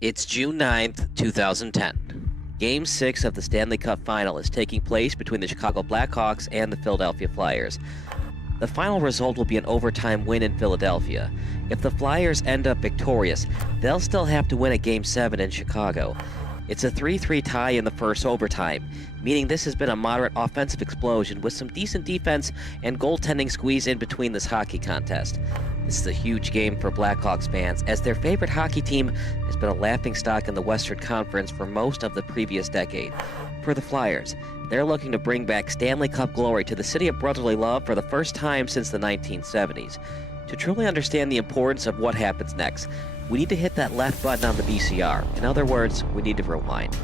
It's June 9th, 2010. Game 6 of the Stanley Cup Final is taking place between the Chicago Blackhawks and the Philadelphia Flyers. The final result will be an overtime win in Philadelphia. If the Flyers end up victorious, they'll still have to win at Game 7 in Chicago. It's a 3-3 tie in the first overtime, meaning this has been a moderate offensive explosion with some decent defense and goaltending squeeze in between this hockey contest. This is a huge game for Blackhawks fans, as their favorite hockey team has been a laughingstock in the Western Conference for most of the previous decade. For the Flyers, they're looking to bring back Stanley Cup glory to the city of brotherly love for the first time since the 1970s. To truly understand the importance of what happens next, we need to hit that left button on the VCR. In other words, we need to rewind.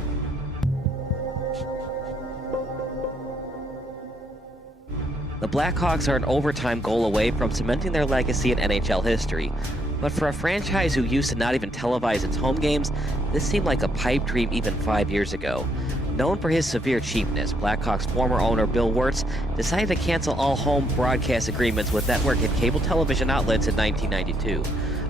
The Blackhawks are an overtime goal away from cementing their legacy in NHL history. But for a franchise who used to not even televise its home games, this seemed like a pipe dream even 5 years ago. Known for his severe cheapness, Blackhawks former owner Bill Wirtz decided to cancel all home broadcast agreements with network and cable television outlets in 1992.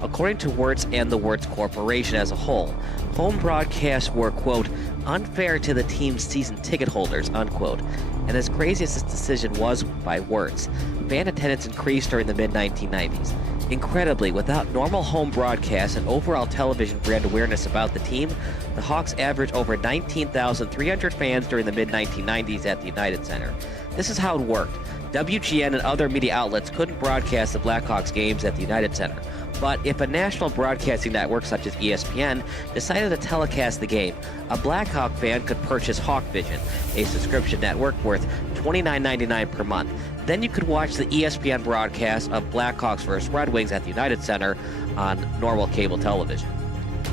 According to Wirtz and the Wirtz Corporation as a whole, home broadcasts were, quote, unfair to the team's season ticket holders, unquote. And as crazy as this decision was by Wirtz, fan attendance increased during the mid-1990s. Incredibly, without normal home broadcasts and overall television brand awareness about the team, the Hawks averaged over 19,300 fans during the mid-1990s at the United Center. This is how it worked. WGN and other media outlets couldn't broadcast the Blackhawks games at the United Center. But if a national broadcasting network such as ESPN decided to telecast the game, a Blackhawk fan could purchase HawkVision, a subscription network worth $29.99 per month. Then you could watch the ESPN broadcast of Blackhawks vs. Red Wings at the United Center on normal cable television.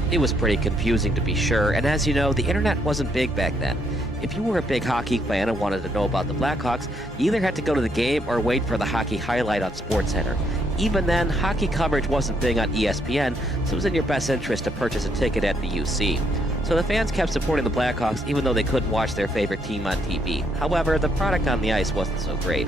It was pretty confusing, to be sure, and as you know, the internet wasn't big back then. If you were a big hockey fan and wanted to know about the Blackhawks, you either had to go to the game or wait for the hockey highlight on SportsCenter. Even then, hockey coverage wasn't big on ESPN, so it was in your best interest to purchase a ticket at the UC. So the fans kept supporting the Blackhawks even though they couldn't watch their favorite team on TV. However, the product on the ice wasn't so great.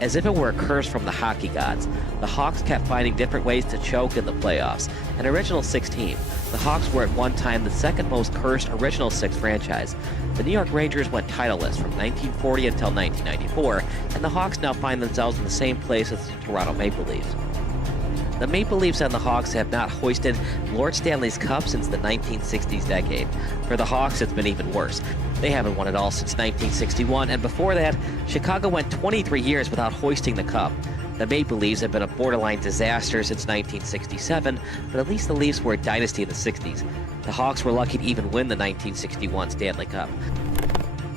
As if it were a curse from the hockey gods, the Hawks kept finding different ways to choke in the playoffs. An original six team, the Hawks were at one time the second most cursed original six franchise. The New York Rangers went titleless from 1940 until 1994, and the Hawks now find themselves in the same place as the Toronto Maple Leafs. The Maple Leafs and the Hawks have not hoisted Lord Stanley's Cup since the 1960s decade. For the Hawks, it's been even worse. They haven't won it all since 1961, and before that, Chicago went 23 years without hoisting the Cup. The Maple Leafs have been a borderline disaster since 1967, but at least the Leafs were a dynasty in the 60s. The Hawks were lucky to even win the 1961 Stanley Cup.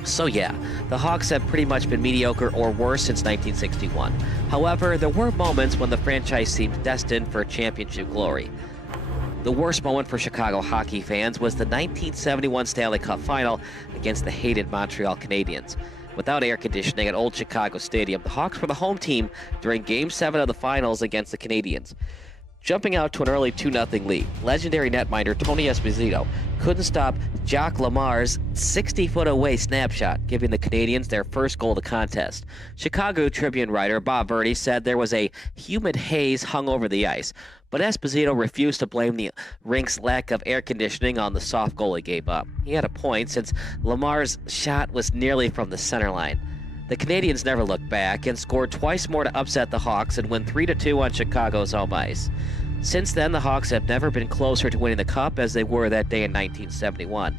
So yeah, the Hawks have pretty much been mediocre or worse since 1961. However, there were moments when the franchise seemed destined for championship glory. The worst moment for Chicago hockey fans was the 1971 Stanley Cup Final against the hated Montreal Canadiens. Without air conditioning at Old Chicago Stadium, the Hawks were the home team during Game 7 of the Finals against the Canadiens. Jumping out to an early 2-0 lead, legendary netminder Tony Esposito couldn't stop Jacques Lamar's 60-foot-away snapshot, giving the Canadiens their first goal of the contest. Chicago Tribune writer Bob Verdi said there was a humid haze hung over the ice, but Esposito refused to blame the rink's lack of air conditioning on the soft goal he gave up. He had a point, since Lamar's shot was nearly from the center line. The Canadiens never looked back and scored twice more to upset the Hawks and win 3-2 on Chicago's home ice. Since then, the Hawks have never been closer to winning the Cup as they were that day in 1971.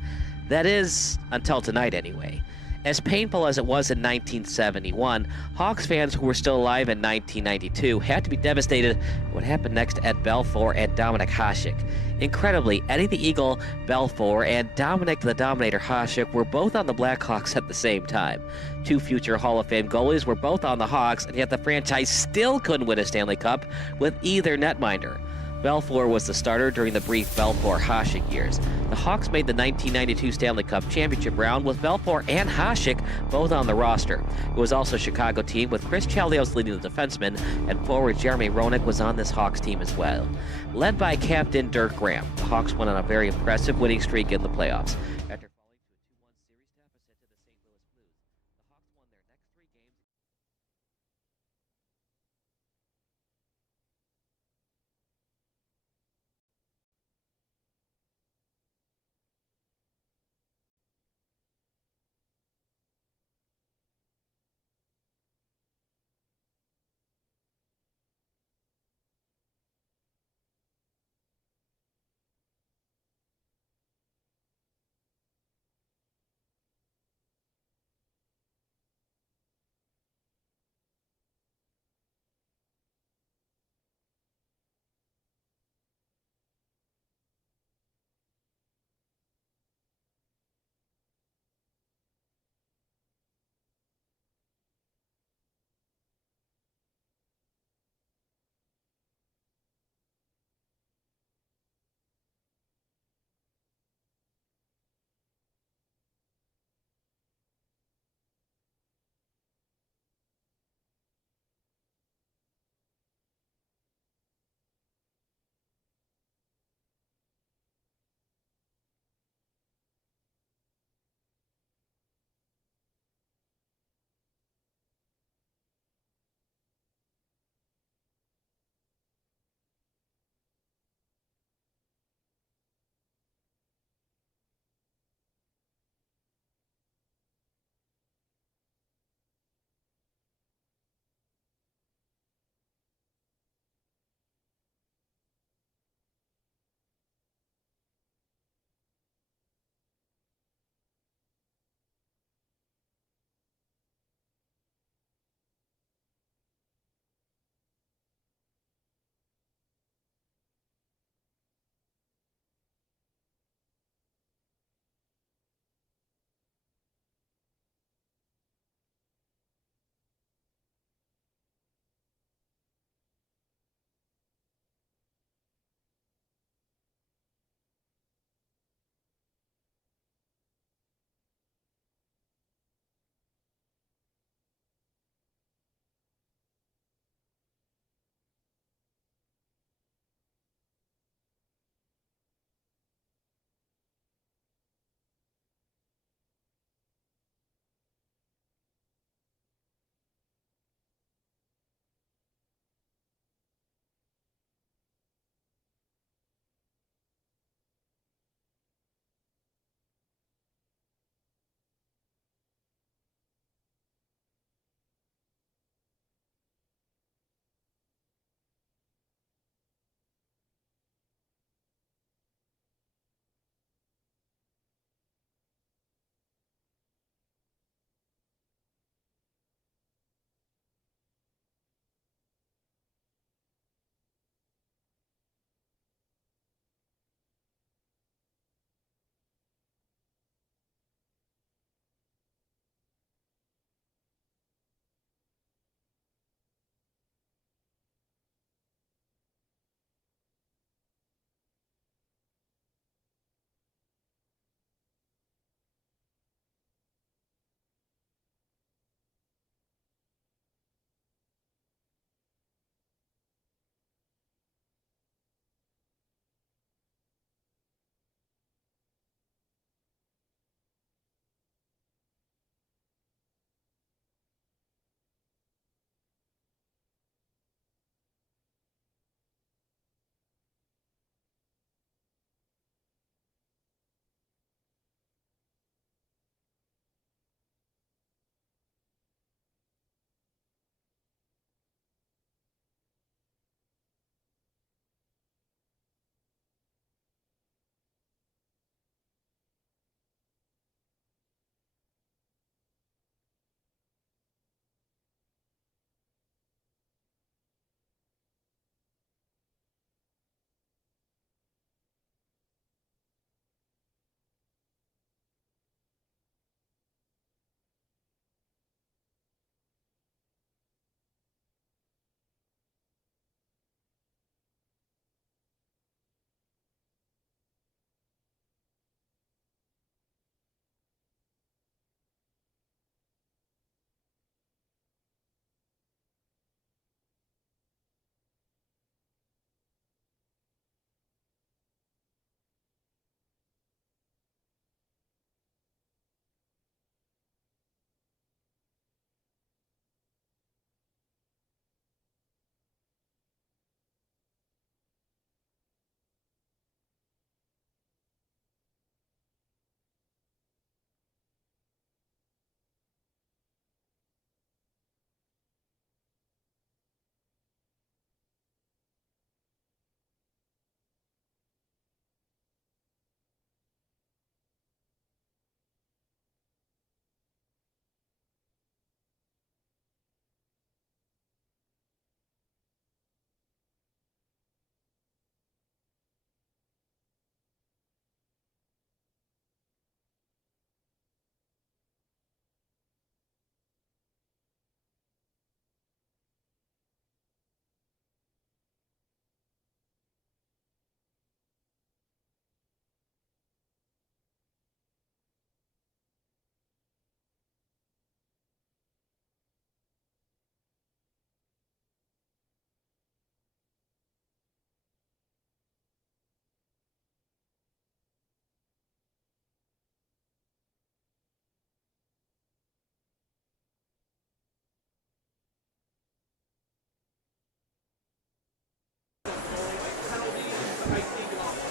That is, until tonight anyway. As painful as it was in 1971, Hawks fans who were still alive in 1992 had to be devastated at what happened next to Ed Belfour and Dominik Hasek. Incredibly, Eddie the Eagle Belfour and Dominik the Dominator Hasek were both on the Blackhawks at the same time. Two future Hall of Fame goalies were both on the Hawks, and yet the franchise still couldn't win a Stanley Cup with either netminder. Belfour was the starter during the brief Belfour-Hasek years. The Hawks made the 1992 Stanley Cup championship round with Belfour and Hasek both on the roster. It was also a Chicago team with Chris Chelios leading the defenseman, and forward Jeremy Roenick was on this Hawks team as well. Led by captain Dirk Graham, the Hawks went on a very impressive winning streak in the playoffs. After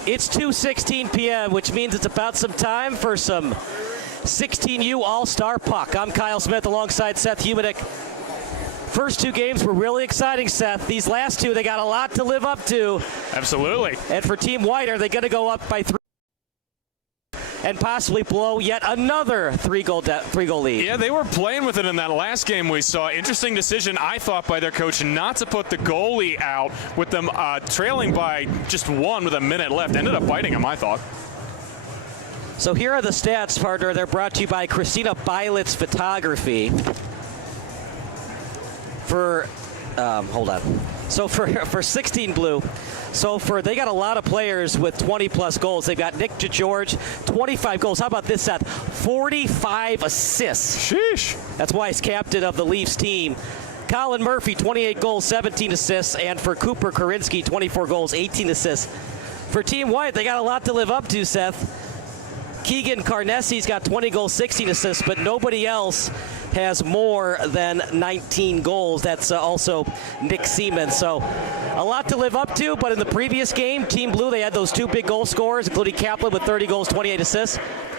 It's 2:16 p.m., which means it's about some time for some 16U All-Star Puck. I'm Kyle Smith alongside Seth Humanick. First two games were really exciting, Seth. These last two, they got a lot to live up to. Absolutely. And for Team White, are they going to go up by 3 and possibly blow yet another three-goal lead? Yeah, they were playing with it in that last game we saw. Interesting decision, I thought, by their coach not to put the goalie out with them trailing by just one with a minute left. Ended up biting them, I thought. So here are the stats, partner. They're brought to you by Christina Beilett's Photography. For, hold on. So for 16 Blue, they got a lot of players with 20-plus goals. They've got Nick George, 25 goals. How about this, Seth? 45 assists. Sheesh. That's why he's captain of the Leafs team. Colin Murphy, 28 goals, 17 assists. And for Cooper Karinsky, 24 goals, 18 assists. For Team White, they got a lot to live up to, Seth. Keegan Carnesi's got 20 goals, 16 assists, but nobody else has more than 19 goals. That's also Nick Seaman. So a lot to live up to, but in the previous game, Team Blue, they had those two big goal scorers, including Kaplan with 30 goals, 28 assists.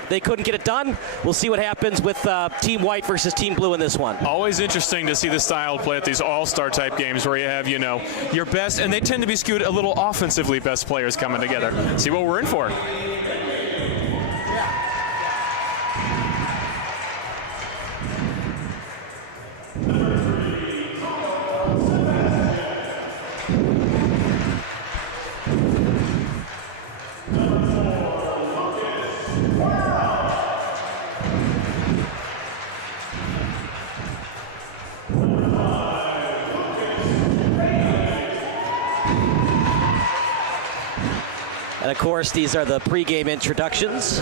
They couldn't get it done. We'll see what happens with Team White versus Team Blue in this one. Always interesting to see the style play at these all-star type games where you have, your best, and they tend to be skewed a little offensively best players coming together. See what we're in for. And of course, these are the pregame introductions.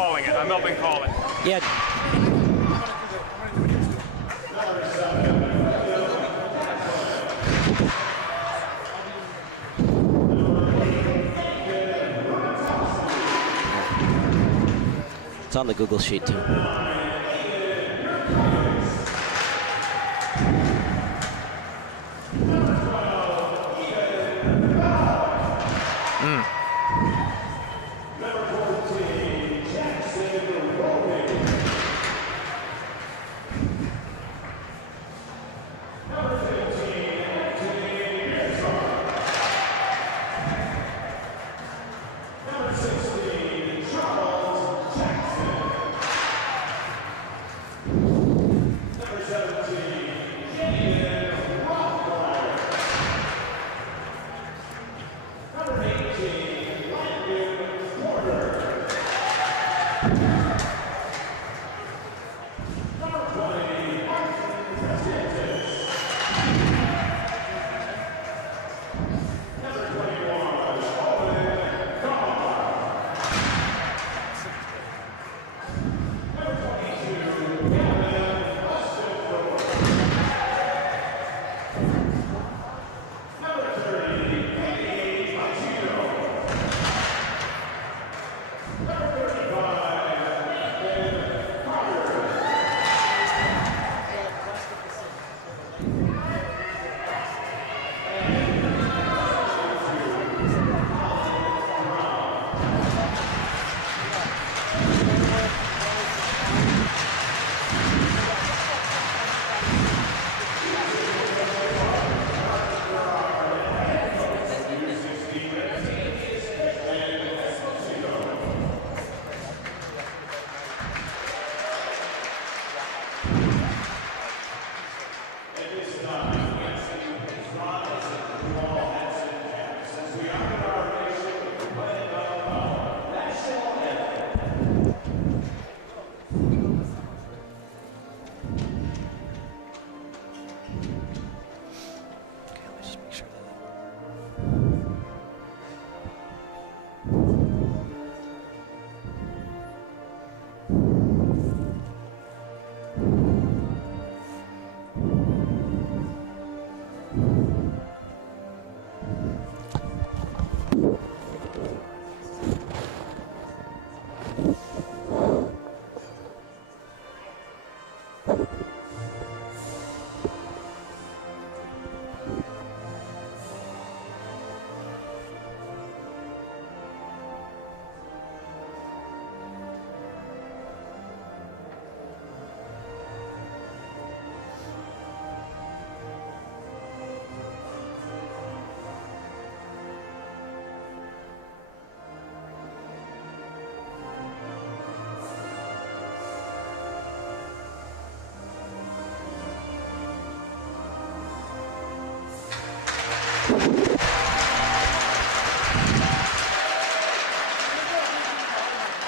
calling it. I'm helping call it. Yeah. It's on the Google Sheet, too.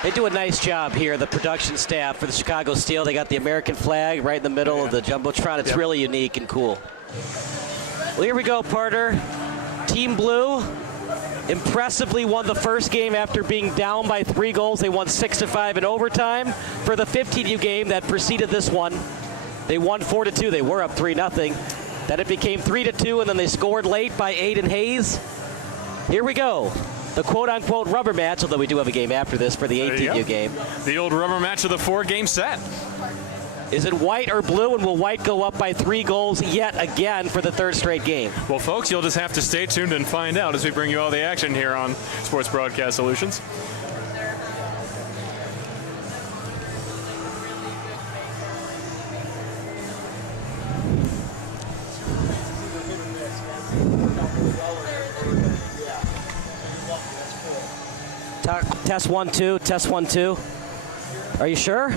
They do a nice job here, the production staff for the Chicago Steel. They got the American flag right in the middle of the Jumbotron. It's really unique and cool. Well, here we go, Parter. Team Blue impressively won the first game after being down by 3 goals. They won 6-5 in overtime. For the 15U game that preceded this one, they won 4-2. They were up 3-0. Then it became 3-2, and then they scored late by Aiden Hayes. Here we go. The quote-unquote rubber match, although we do have a game after this for the 18U game. The old rubber match of the 4-game set. Is it white or blue, and will white go up by 3 goals yet again for the 3rd straight game? Well, folks, you'll just have to stay tuned and find out as we bring you all the action here on Sports Broadcast Solutions. Test 1 2, test 1 2. Are you sure?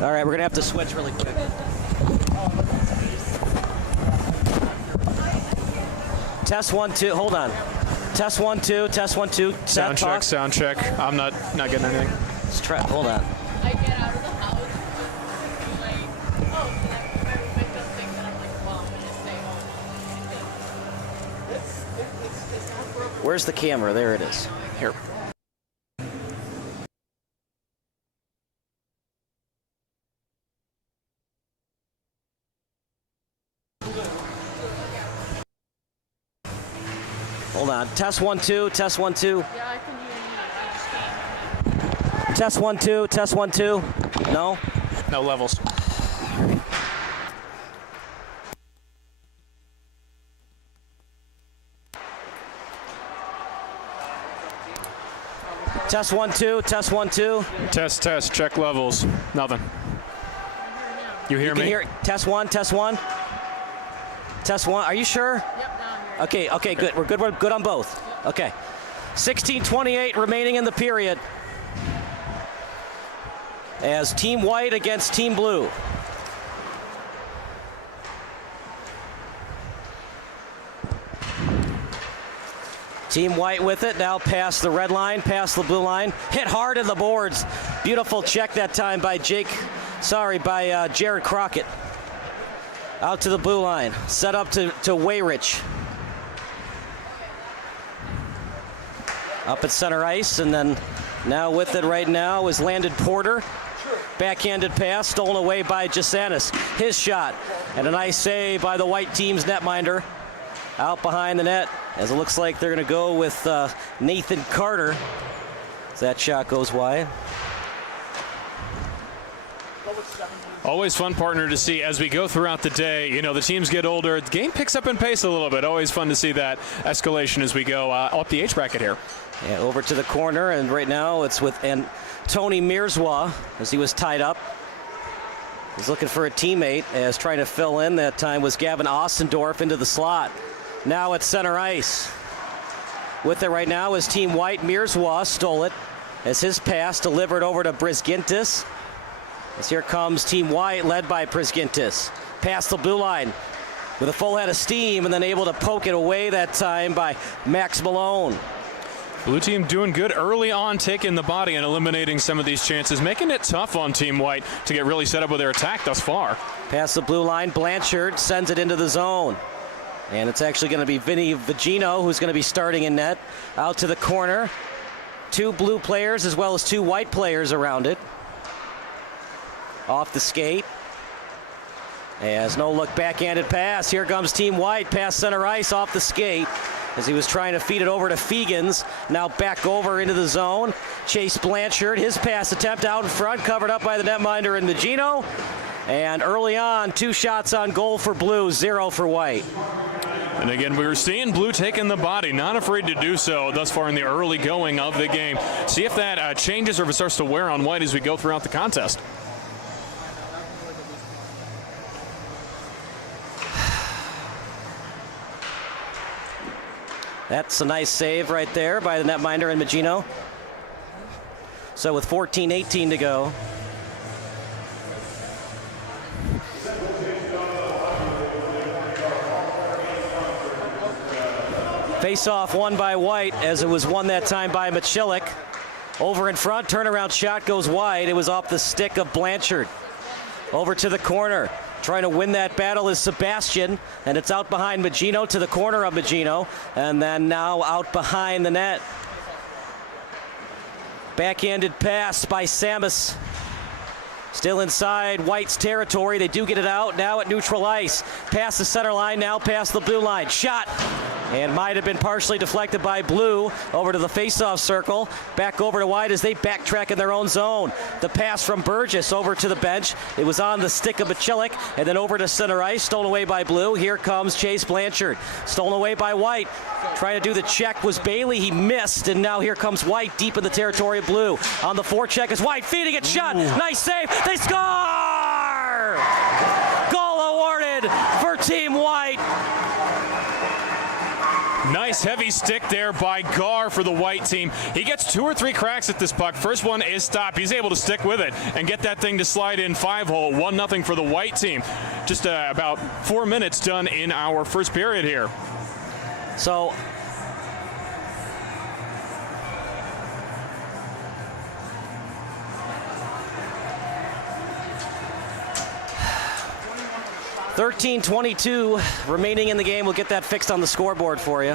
All right, we're gonna have to switch really quick. Test 1 2. Hold on. Test 1 2. Test 1 2. Sound check. Talk. Sound check. I'm not getting anything. Let's try. Hold on. I get out of the house and like, oh, and my roommate just thinks that I'm like, well, I'm gonna stay home. Where's the camera? There it is. Here. Hold on. Test 1 2. Test 1 2. Yeah, I can hear you. I just can't hear. Test 1 2. Test 1 2. No. No levels. Test 1 2. Test 1 2. Test. Check levels. Nothing. You hear You me? can hear. Test 1. Test 1. Test 1. Are you sure? Yep, down here. Okay, good. We're good on both. Okay. 16:28 remaining in the period. As Team White against Team Blue. Team White with it, now past the red line, past the blue line. Hit hard in the boards. Beautiful check that time by Jared Crockett. Out to the blue line, set up to Wayrich. Up at center ice, and then now with it right now is Landon Porter. Backhanded pass, stolen away by Jasanis. His shot, and a nice save by the White team's netminder. Out behind the net, as it looks like they're going to go with Nathan Carter. As that shot goes wide. Always fun partner to see as we go throughout the day. You know, the teams get older. The game picks up in pace a little bit. Always fun to see that escalation as we go up the H bracket here. Yeah, over to the corner, and right now it's with Tony Mirzwa as he was tied up. He's looking for a teammate as trying to fill in. That time was Gavin Ostendorf into the slot. Now at center ice. With it right now is Team White. Mirzwa stole it as his pass delivered over to Brizgintis. As here comes Team White, led by Brizgintis. Past the blue line with a full head of steam, and then able to poke it away that time by Max Malone. Blue team doing good early on, taking the body and eliminating some of these chances, making it tough on Team White to get really set up with their attack thus far. Past the blue line, Blanchard sends it into the zone. And it's actually going to be Vinny Vigino who's going to be starting in net. Out to the corner. 2 blue players as well as 2 white players around it. Off the skate. As no look backhanded pass. Here comes Team White past center ice off the skate. As he was trying to feed it over to Fegans. Now back over into the zone. Chase Blanchard, his pass attempt out in front, covered up by the netminder in Vigino. And early on, 2 shots on goal for Blue, 0 for White. And again, we were seeing Blue taking the body, not afraid to do so thus far in the early going of the game. See if that changes or if it starts to wear on White as we go throughout the contest. That's a nice save right there by the netminder and Magino. So with 14:18 to go. Face-off won by White, as it was won that time by Machilik. Over in front, turnaround shot goes wide. It was off the stick of Blanchard. Over to the corner. Trying to win that battle is Sebastian, and it's out behind Magino to the corner of Magino, and then now out behind the net. Backhanded pass by Samus. Still inside White's territory. They do get it out now at neutral ice. Past the center line, now past the blue line. Shot. And might have been partially deflected by Blue. Over to the face-off circle. Back over to White as they backtrack in their own zone. The pass from Burgess over to the bench. It was on the stick of Machilik. And then over to center ice. Stolen away by Blue. Here comes Chase Blanchard. Stolen away by White. Trying to do the check was Bailey. He missed. And now here comes White deep in the territory of Blue. On the forecheck is White feeding it. Shot. Nice save. They score! Goal awarded for Team White. Nice heavy stick there by Gar for the White team. He gets 2 or 3 cracks at this puck. First one is stopped. He's able to stick with it and get that thing to slide in 5-hole. 1-0 for the White team. Just about 4 minutes done in our first period here. So 13:22 remaining in the game. We'll get that fixed on the scoreboard for you.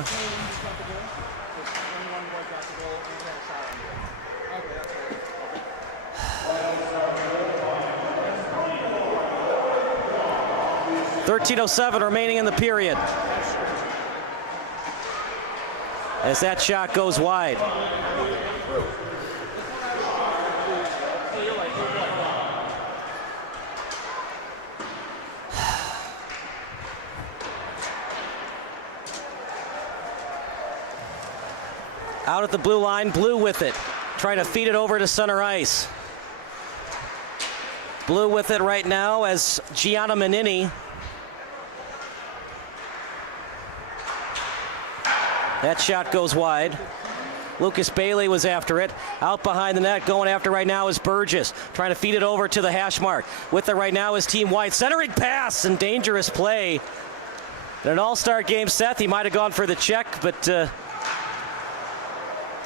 .13:07 remaining in the period. as that shot goes wide. Out at the blue line, Blue with it, trying to feed it over to center ice. Blue with it right now as Gianna Manini. That shot goes wide. Lucas Bailey was after it. Out behind the net, going after right now is Burgess, trying to feed it over to the hash mark. With it right now is Team White. Centering pass and dangerous play. In an all-star game, Seth, he might have gone for the check, but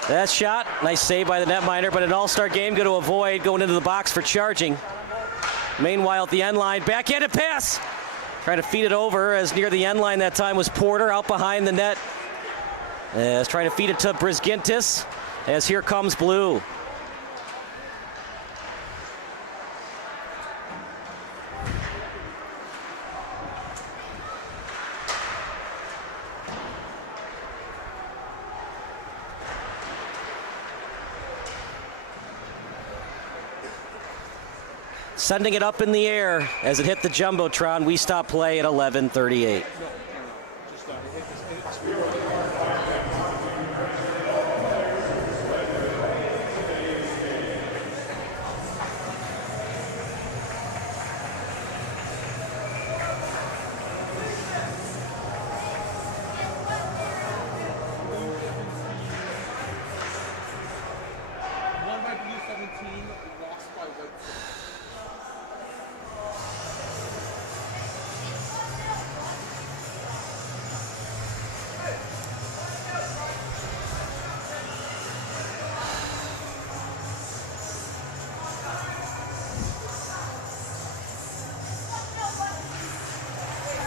that shot, nice save by the netminder, but an all-star game going to avoid going into the box for charging. Meanwhile, at the end line, backhanded pass. Trying to feed it over as near the end line that time was Porter out behind the net. As trying to feed it to Brisgintis as here comes Blue. Sending it up in the air as it hit the Jumbotron. We stop play at 11:38.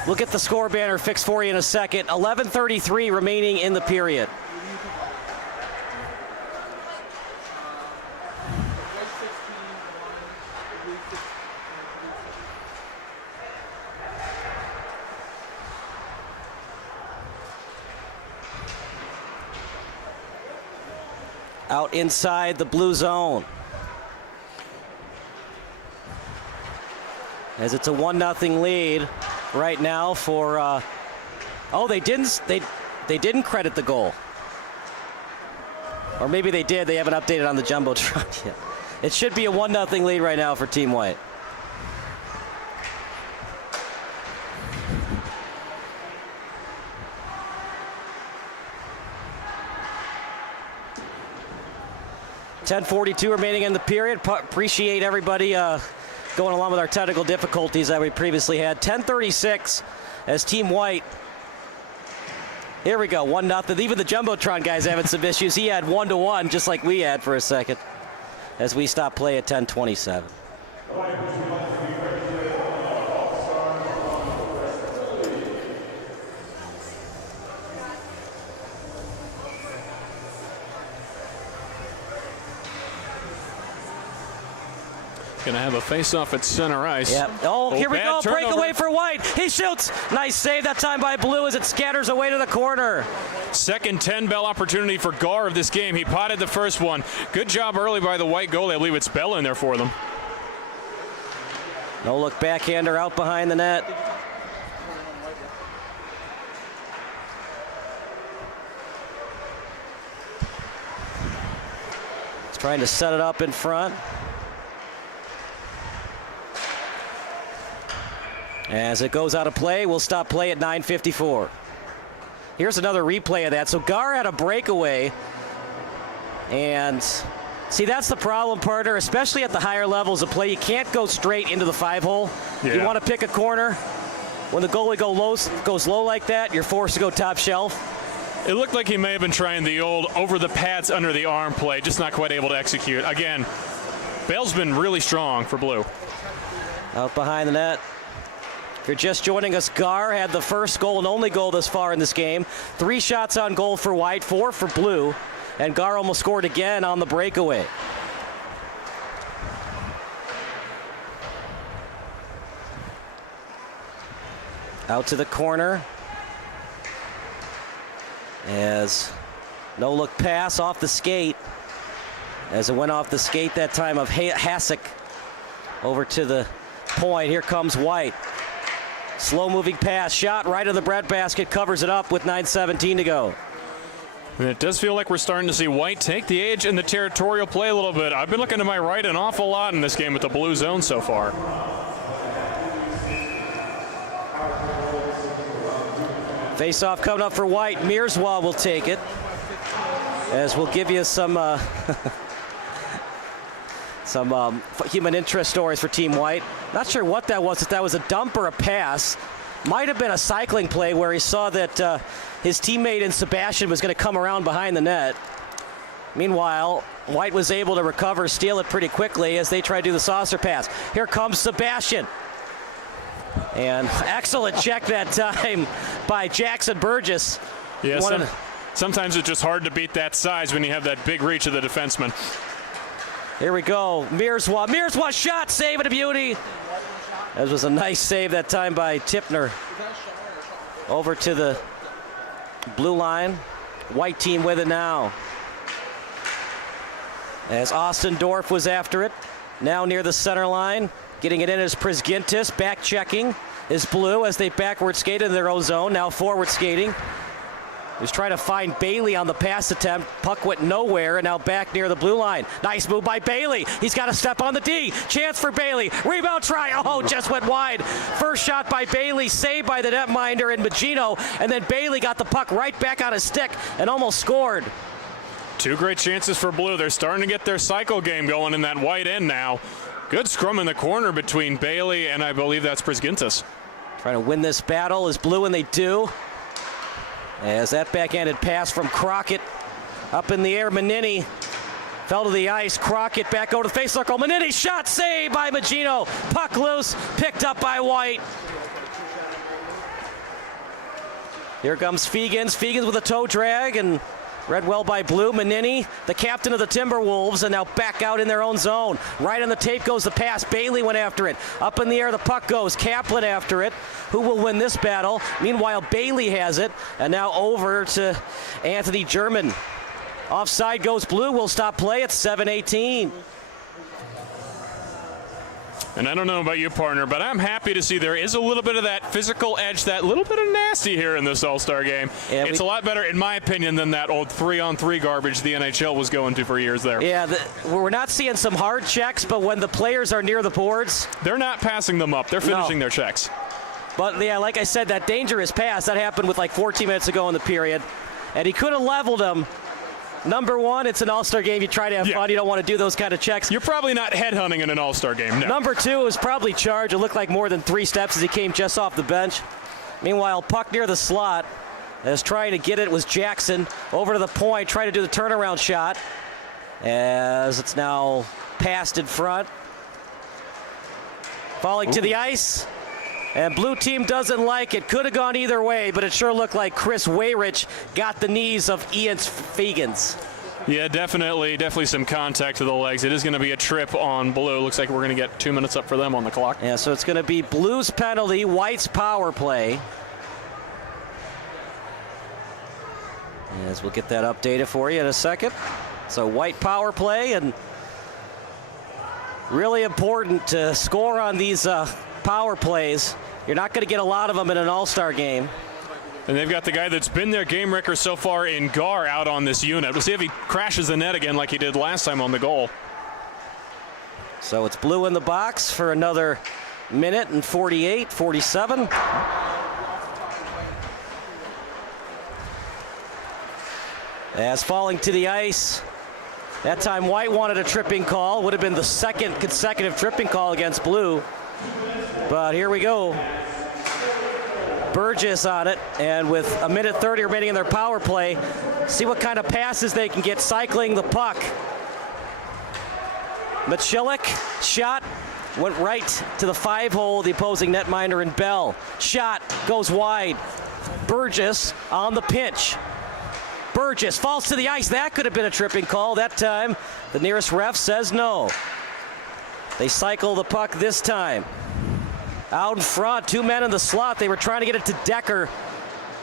We'll get the score banner fixed for you in a second. 11:33 remaining in the period. Out inside the blue zone. As it's a 1-0 lead right now for oh, they didn't credit the goal, or maybe they did. They haven't updated on the Jumbotron yet. It should be a 1-0 lead right now for Team White. .10:42 remaining in the period. Appreciate everybody going along with our technical difficulties that we previously had. 10:36 as Team White. Here we go, 1-0. Even the Jumbotron guys having some issues. He had 1-1, just like we had for a second, as we stop play at 10:27. Going to have a face-off at center ice. Yep. Oh, here we go. Turnover. Breakaway for White. He shoots. Nice save that time by Blue as it scatters away to the corner. Second 10-bell opportunity for Gar of this game. He potted the first one. Good job early by the White goalie. I believe it's Bell in there for them. No look backhander out behind the net. He's trying to set it up in front. As it goes out of play, we'll stop play at 9:54. Here's another replay of that. So Gar had a breakaway. And see, that's the problem, partner, especially at the higher levels of play. You can't go straight into the 5-hole. Yeah. You want to pick a corner. When the goalie goes low like that, you're forced to go top shelf. It looked like he may have been trying the old over the pads under the arm play, just not quite able to execute. Again, Bell's been really strong for Blue. Out behind the net. If you're just joining us, Gar had the first goal and only goal thus far in this game. 3 shots on goal for White, 4 for Blue. And Gar almost scored again on the breakaway. Out to the corner. As No-look pass off the skate. As it went off the skate that time of Hasek over to the point. Here comes White. Slow-moving pass, shot right of the breadbasket, covers it up with 9:17 to go. And it does feel like we're starting to see White take the edge in the territorial play a little bit. I've been looking to my right an awful lot in this game with the blue zone so far. Face-off coming up for White. Mearswa will take it. As we'll give you some human interest stories for Team White. Not sure what that was, if that was a dump or a pass. Might have been a cycling play where he saw that his teammate in Sebastian was going to come around behind the net. Meanwhile, White was able to recover, steal it pretty quickly as they try to do the saucer pass. Here comes Sebastian. And excellent check that time by Jackson Burgess. Yeah, sometimes it's just hard to beat that size when you have that big reach of the defenseman. Here we go. Mearswa shot, save it a beauty. That was a nice save that time by Tipner. Over to the blue line. White team with it now. As Austin Dorff was after it. Now near the center line. Getting it in is Prisgintis. Back checking is Blue as they backward skate in their own zone. Now forward skating. He's trying to find Bailey on the pass attempt. Puck went nowhere, and now back near the blue line. Nice move by Bailey. He's got to step on the D. Chance for Bailey. Rebound try. Oh, just went wide. First shot by Bailey, saved by the netminder in Magino, and then Bailey got the puck right back on his stick and almost scored. Two great chances for Blue. They're starting to get their cycle game going in that White end now. Good scrum in the corner between Bailey and I believe that's Prisgintis. Trying to win this battle is Blue, and they do. As that backhanded pass from Crockett up in the air, Manini fell to the ice. Crockett back over to the face circle. Manini shot, saved by Magino. Puck loose, picked up by White. Here comes Fegans. Fegans with a toe drag and read well by Blue. Manini, the captain of the Timberwolves, and now back out in their own zone. Right on the tape goes the pass. Bailey went after it. Up in the air, the puck goes. Kaplan after it. Who will win this battle? Meanwhile, Bailey has it, and now over to Anthony German. Offside goes Blue. Will stop play at 7:18. And I don't know about you, partner, but I'm happy to see there is a little bit of that physical edge, that little bit of nasty here in this All-Star game. Yeah, it's a lot better, in my opinion, than that old 3-on-3 garbage the NHL was going to for years there. Yeah, we're not seeing some hard checks, but when the players are near the boards, they're not passing them up. They're finishing their checks. But, yeah, like I said, that dangerous pass, that happened with like 14 minutes ago in the period, and he could have leveled him. Number one, it's an All-Star game. You try to have fun. You don't want to do those kind of checks. You're probably not headhunting in an All-Star game, no. Number two was probably charged. It looked like more than 3 steps as he came just off the bench. Meanwhile, puck near the slot. As trying to get it was Jackson over to the point, trying to do the turnaround shot. As it's now passed in front. Falling to the ice. And blue team doesn't like it. Could have gone either way, but it sure looked like Chris Wayrich got the knees of Ian Fegans. Yeah, definitely some contact to the legs. It is going to be a trip on Blue. Looks like we're going to get 2 minutes up for them on the clock. Yeah, so it's going to be Blue's penalty, White's power play. As we'll get that updated for you in a second. So White power play, and really important to score on these power plays. You're not going to get a lot of them in an All-Star game. And they've got the guy that's been their game wrecker so far in Gar out on this unit. We'll see if he crashes the net again like he did last time on the goal. So it's Blue in the box for another minute and 48, 47. As falling to the ice. That time White wanted a tripping call. Would have been the second consecutive tripping call against Blue. But here we go. Burgess on it, and with a minute 30 remaining in their power play, see what kind of passes they can get cycling the puck. Machilik, shot, went right to the 5-hole, the opposing netminder in Bell. Shot goes wide. Burgess on the pinch. Burgess falls to the ice. That could have been a tripping call. That time, the nearest ref says no. They cycle the puck this time. Out in front, 2 men in the slot. They were trying to get it to Decker,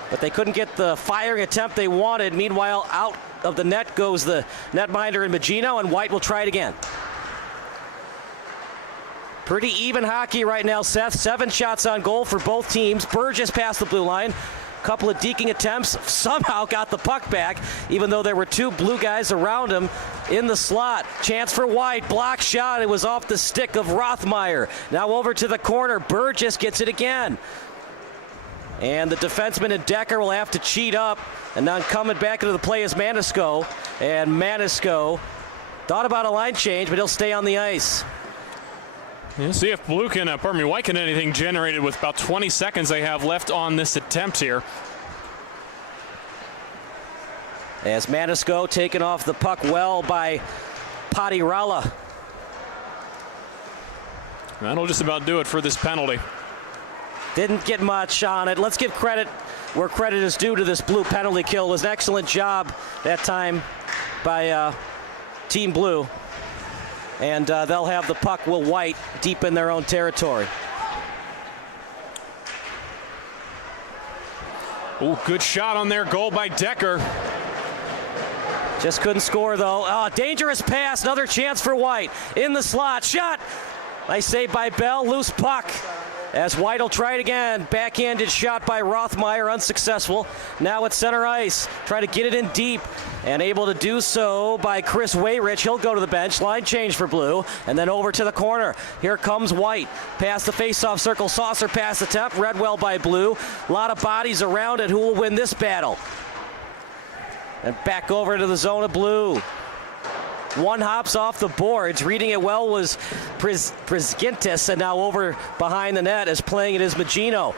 but they couldn't get the firing attempt they wanted. Meanwhile, out of the net goes the netminder and Magino, and White will try it again. Pretty even hockey right now, Seth. 7 shots on goal for both teams. Burgess past the blue line. Couple of deking attempts. Somehow got the puck back, even though there were 2 blue guys around him in the slot. Chance for White. Block shot. It was off the stick of Rothmeyer. Now over to the corner. Burgess gets it again. And the defenseman and Decker will have to cheat up. And now coming back into the play is Manisco. And Manisco thought about a line change, but he'll stay on the ice. Yeah, see if White can anything generated with about 20 seconds they have left on this attempt here. As Manisco taken off the puck well by Patirala. That'll just about do it for this penalty. Didn't get much on it. Let's give credit where credit is due to this blue penalty kill. It was an excellent job that time by Team Blue. And they'll have the puck, Will White, deep in their own territory. Oh, good shot on their goal by Decker. Just couldn't score, though. Oh, dangerous pass. Another chance for White. In the slot. Shot. Nice save by Bell. Loose puck. As White will try it again. Backhanded shot by Rothmeyer, unsuccessful. Now at center ice, trying to get it in deep, and able to do so by Chris Wayrich. He'll go to the bench. Line change for Blue, and then over to the corner. Here comes White. Past the face-off circle, saucer past the top. Read well by Blue. A lot of bodies around it. Who will win this battle? And back over to the zone of Blue. One hops off the boards. Reading it well was Prisgintis, and now over behind the net is playing it is Magino.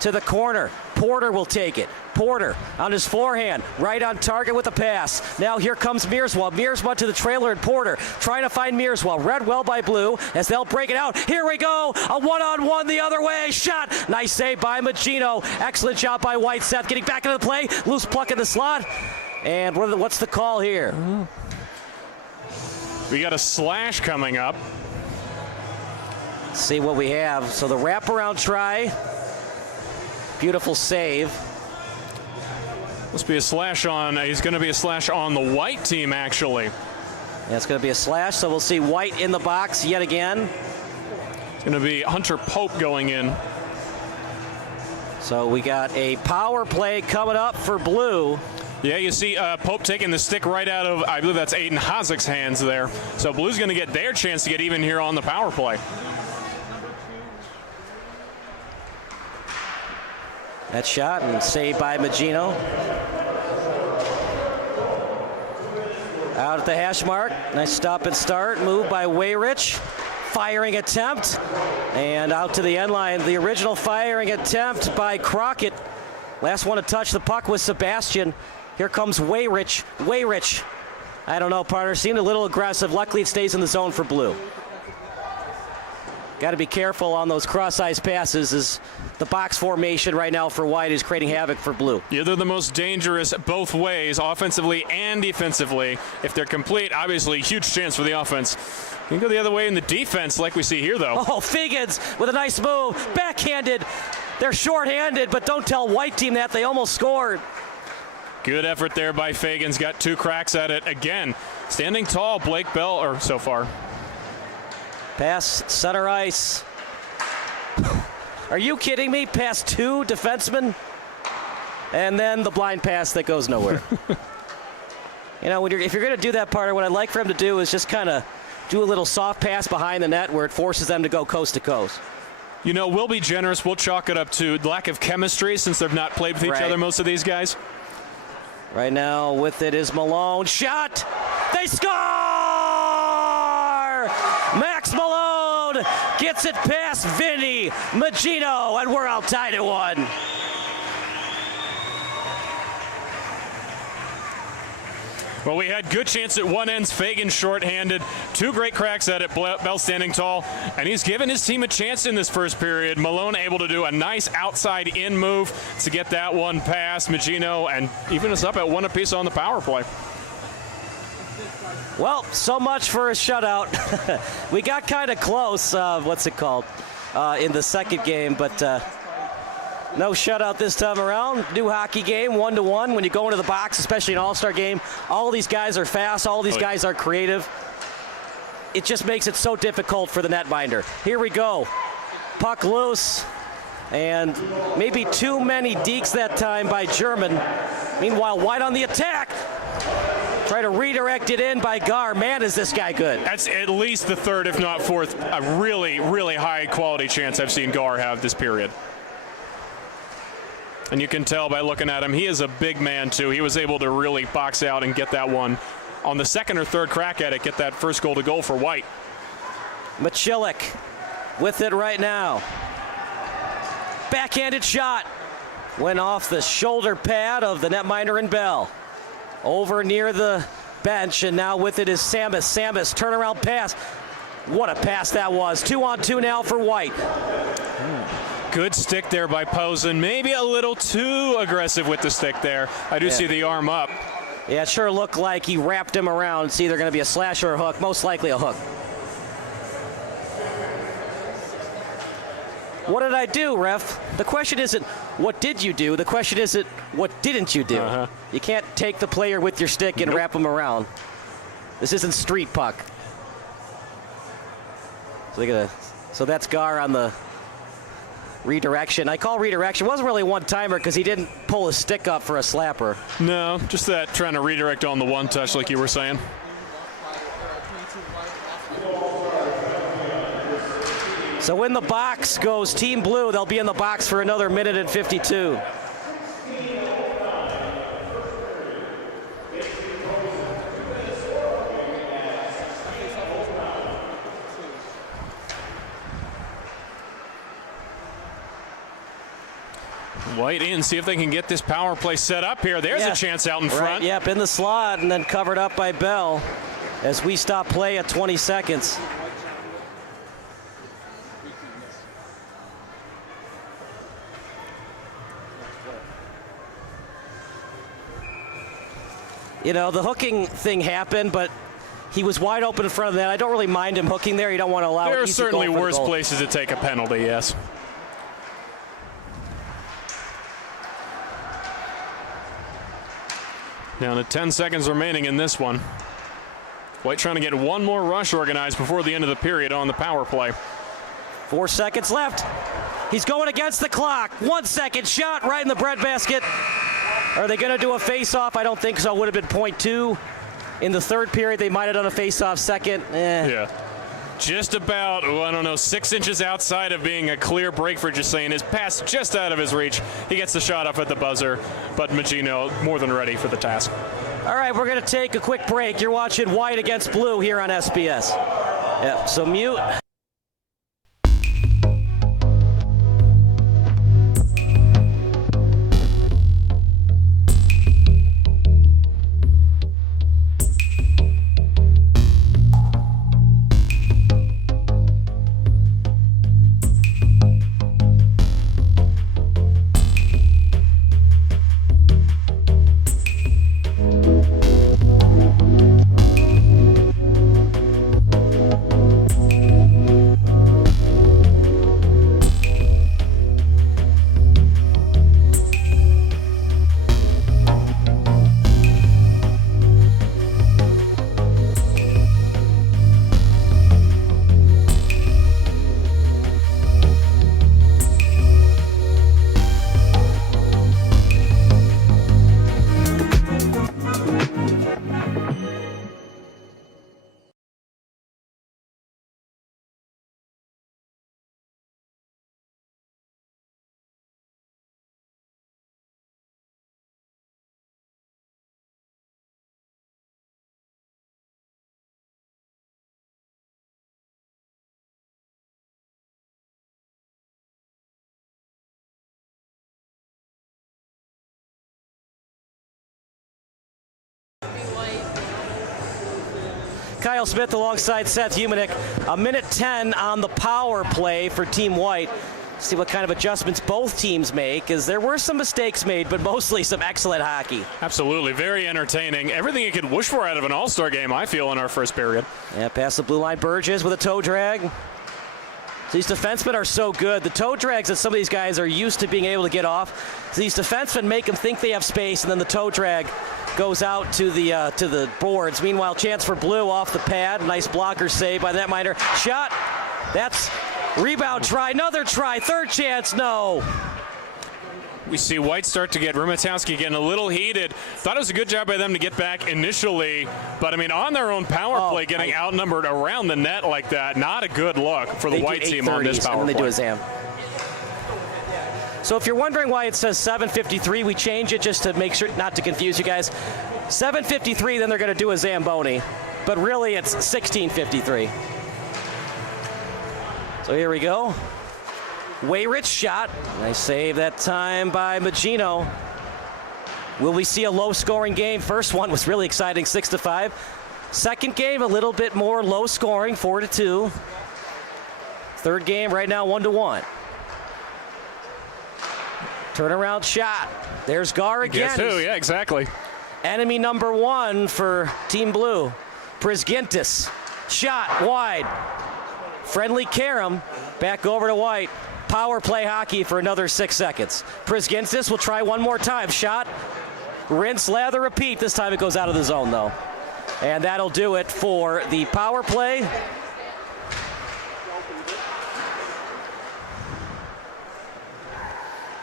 To the corner. Porter will take it. Porter on his forehand, right on target with a pass. Now here comes Mearswa. Mearswa to the trailer, and Porter trying to find Mearswa. Read well by Blue as they'll break it out. Here we go. A one-on-one the other way. Shot. Nice save by Magino. Excellent job by White. Seth getting back into the play. Loose puck in the slot. And what's the call here? We got a slash coming up. Let's see what we have. So the wraparound try. Beautiful save. Must be a slash on, he's going to be a slash on the White team, actually. Yeah, it's going to be a slash, so we'll see White in the box yet again. It's going to be Hunter Pope going in. So we got a power play coming up for Blue. Yeah, you see Pope taking the stick right out of, I believe that's Aiden Hazek's hands there. So Blue's going to get their chance to get even here on the power play. That shot and saved by Magino. Out at the hash mark. Nice stop and start. Move by Wayrich. Firing attempt. And out to the end line. The original firing attempt by Crockett. Last one to touch the puck was Sebastian. Here comes Wayrich. Wayrich. I don't know, partner. Seemed a little aggressive. Luckily, it stays in the zone for Blue. Got to be careful on those cross-ice passes as the box formation right now for White is creating havoc for Blue. Yeah, they're the most dangerous both ways, offensively and defensively. If they're complete, obviously, huge chance for the offense. You can go the other way in the defense like we see here, though. Oh, Figgins with a nice move. Backhanded. They're short-handed, but don't tell White team that. They almost scored. Good effort there by Fagans. Got 2 cracks at it again. Standing tall, Blake Bell, or so far. Pass center ice. Are you kidding me? Past 2 defensemen? And then the blind pass that goes nowhere. You know, if you're going to do that, partner, what I'd like for him to do is just kind of do a little soft pass behind the net where it forces them to go coast to coast. You know, we'll be generous. We'll chalk it up to lack of chemistry since they've not played with each other, most of these guys. Right now with it is Malone. Shot! They score! Max Malone gets it past Vinny Magino, and we're all tied at 1. Well, we had good chance at one end. Fagan shorthanded. 2 great cracks at it. Bell standing tall. And he's given his team a chance in this first period. Malone able to do a nice outside in move to get that one past Magino and even us up at 1 apiece on the power play. Well, so much for a shutout. We got kind of close, in the second game, but No shutout this time around. New hockey game, 1-1. When you go into the box, especially an all-star game, all these guys are fast. All these guys are creative. It just makes it so difficult for the netminder. Here we go. Puck loose. And maybe too many dekes that time by German. Meanwhile, White on the attack. Try to redirect it in by Gar. Man, is this guy good. That's at least the third, if not fourth, a really, really high quality chance I've seen Gar have this period. And you can tell by looking at him, he is a big man too. He was able to really box out and get that one on the second or third crack at it, get that first goal to goal for White. Machilik with it right now. Backhanded shot. Went off the shoulder pad of the netminder and Bell. Over near the bench, and now with it is Samus. Samus, turnaround pass. What a pass that was. 2-on-2 now for White. Good stick there by Posen. Maybe a little too aggressive with the stick there. I do see the arm up. Yeah, it sure looked like he wrapped him around. It's either going to be a slash or a hook. Most likely a hook. What did I do, ref? The question isn't, what did you do? The question isn't, what didn't you do? You can't take the player with your stick and wrap him around. This isn't street puck. So that's Gar on the redirection. I call redirection. It wasn't really one-timer because he didn't pull his stick up for a slapper. No, just that trying to redirect on the one touch like you were saying. So in the box goes Team Blue. They'll be in the box for another minute and 52. White in, see if they can get this power play set up here. There's a chance out in front. Right, yep, in the slot and then covered up by Bell as we stop play at 20 seconds. You know, the hooking thing happened, but he was wide open in front of that. I don't really mind him hooking there. You don't want to allow it. There are certainly worse places to take a penalty, yes. Down to 10 seconds remaining in this one. White trying to get one more rush organized before the end of the period on the power play. 4 seconds left. He's going against the clock. 1 second shot right in the breadbasket. Are they going to do a face-off? I don't think so. It would have been .2. In the third period, they might have done a face-off second. Yeah. Just about, I don't know, 6 inches outside of being a clear break for Jussain. His pass just out of his reach. He gets the shot up at the buzzer, but Magino more than ready for the task. All right, we're going to take a quick break. You're watching White against Blue here on SBS. Yep, so mute. Kyle Smith alongside Seth Humanick. A minute 10 on the power play for Team White. See what kind of adjustments both teams make, as there were some mistakes made, but mostly some excellent hockey. Absolutely, very entertaining. Everything you could wish for out of an all-star game, I feel, in our first period. Yeah, past the blue line, Burgess with a toe drag. These defensemen are so good. The toe drags that some of these guys are used to being able to get off. These defensemen make them think they have space, and then the toe drag goes out to the boards. Meanwhile, chance for Blue off the pad. Nice blocker save by that minor. Shot. That's rebound try. Another try. Third chance. No. We see White start to get Rumatowski getting a little heated. Thought it was a good job by them to get back initially, but I mean, on their own power play, getting outnumbered around the net like that, not a good look for the White team on this power and then play. They do a Zam. So if you're wondering why it says 7:53, we change it just to make sure not to confuse you guys. 7:53, then they're going to do a Zamboni, but really it's 16:53. So here we go. Wayrich shot. Nice save that time by Magino. Will we see a low-scoring game? First one was really exciting, 6-5. Second game, a little bit more low-scoring, 4-2. Third game right now, 1-1. Turnaround shot. There's Gar again. Guess who? Yeah, exactly. Enemy number one for Team Blue. Prisgintis. Shot wide. Friendly Karam. Back over to White. Power play hockey for another 6 seconds. Prisgintis will try one more time. Shot. Rinse, lather, repeat. This time it goes out of the zone, though. And that'll do it for the power play.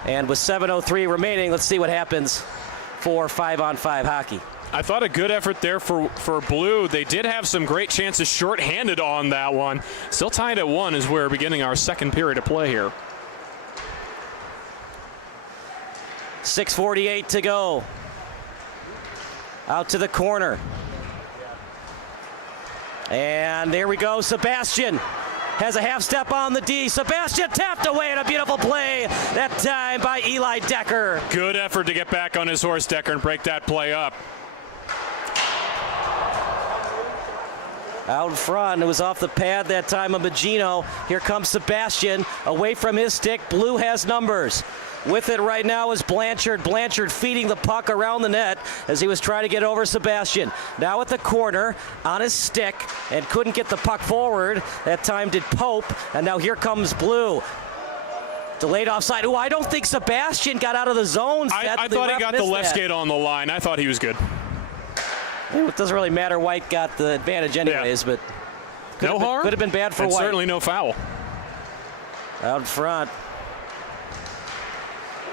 And with 7:03 remaining, let's see what happens for 5-on-5 hockey. I thought a good effort there for Blue. They did have some great chances shorthanded on that one. Still tied at 1 as we're beginning our second period of play here. 6:48 to go. Out to the corner. And there we go. Sebastian has a half step on the D. Sebastian tapped away at a beautiful play. That time by Eli Decker. Good effort to get back on his horse, Decker, and break that play up. Out in front, it was off the pad that time of Magino. Here comes Sebastian, away from his stick. Blue has numbers. With it right now is Blanchard. Blanchard feeding the puck around the net as he was trying to get over Sebastian. Now at the corner, on his stick, and couldn't get the puck forward. That time did Pope, and now here comes Blue. Delayed offside. Oh, I don't think Sebastian got out of the zone. I thought he got the left skate on the line. I thought he was good. It doesn't really matter. White got the advantage anyways, but no harm. Could have been bad for and White. Certainly no foul. Out in front.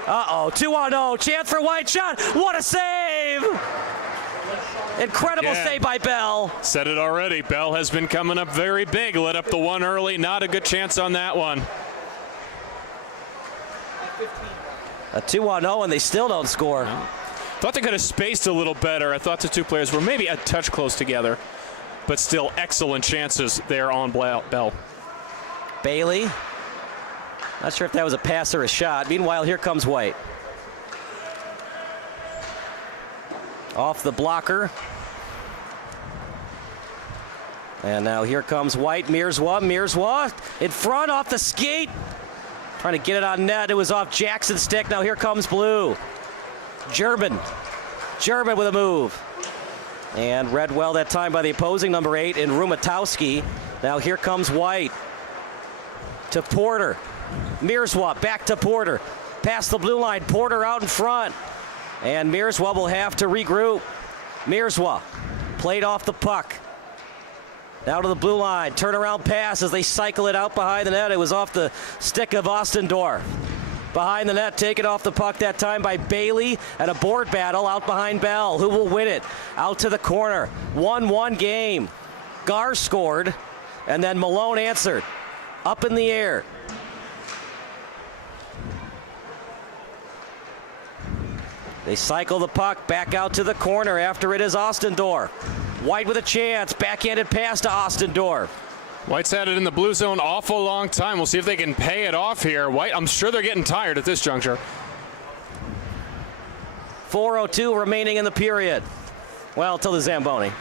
Uh-oh, 2-on-0. Chance for White. Shot. What a save! Incredible save by Bell. Said it already. Bell has been coming up very big. Lit up the one early. Not a good chance on that one. A 2-on-0, and they still don't score. No. Thought they could have spaced a little better. I thought the two players were maybe a touch close together, but still excellent chances there on Bell. Bailey. Not sure if that was a pass or a shot. Meanwhile, here comes White. Off the blocker. And now here comes White. Mirzwa in front off the skate. Trying to get it on net. It was off Jackson's stick. Now here comes Blue. German with a move. And read well that time by the opposing number 8 in Rumatowski. Now here comes White. To Porter. Mirzwa back to Porter. Past the blue line. Porter out in front. And Mirzwa will have to regroup. Mirzwa played off the puck. Now to the blue line. Turnaround pass as they cycle it out behind the net. It was off the stick of Ostendorf. Behind the net, taken off the puck that time by Bailey, and a board battle out behind Bell. Who will win it? Out to the corner. 1-1 game. Gar scored, and then Malone answered. Up in the air. They cycle the puck back out to the corner. After it is Ostendorf. White with a chance. Backhanded pass to Ostendorf. White's had it in the blue zone awful long time. We'll see if they can pay it off here. White, I'm sure they're getting tired at this juncture. 4:02 remaining in the period. Well, till the Zamboni.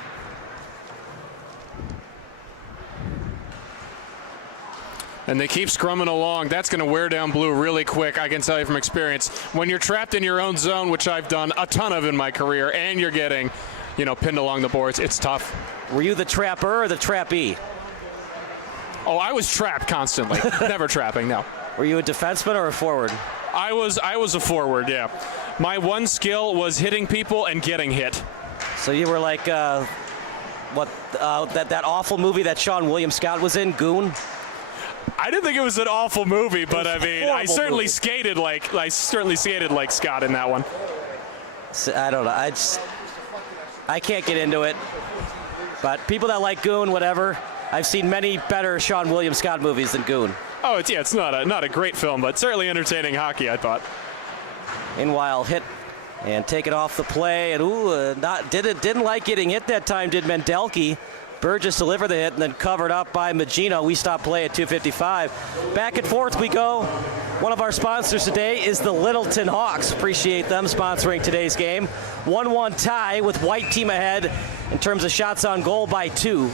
And they keep scrumming along. That's going to wear down Blue really quick, I can tell you from experience. When you're trapped in your own zone, which I've done a ton of in my career, and you're getting, pinned along the boards, it's tough. Were you the trapper or the trappee? Oh, I was trapped constantly. Never trapping, no. Were you a defenseman or a forward? I was a forward, yeah. My one skill was hitting people and getting hit. So you were like, that awful movie that Sean William Scott was in, Goon? I didn't think it was an awful movie, but I mean, I certainly movie. skated like Scott in that one. So, I don't know. I can't get into it. But people that like Goon, whatever, I've seen many better Sean William Scott movies than Goon. Oh, it's not a great film, but certainly entertaining hockey, I thought. Meanwhile, hit and take it off the play, and didn't like getting hit that time, did Mendelke. Burgess delivered the hit and then covered up by Magino. We stop play at 2:55. Back and forth we go. One of our sponsors today is the Littleton Hawks. Appreciate them sponsoring today's game. 1-1 tie with white team ahead in terms of shots on goal by 2.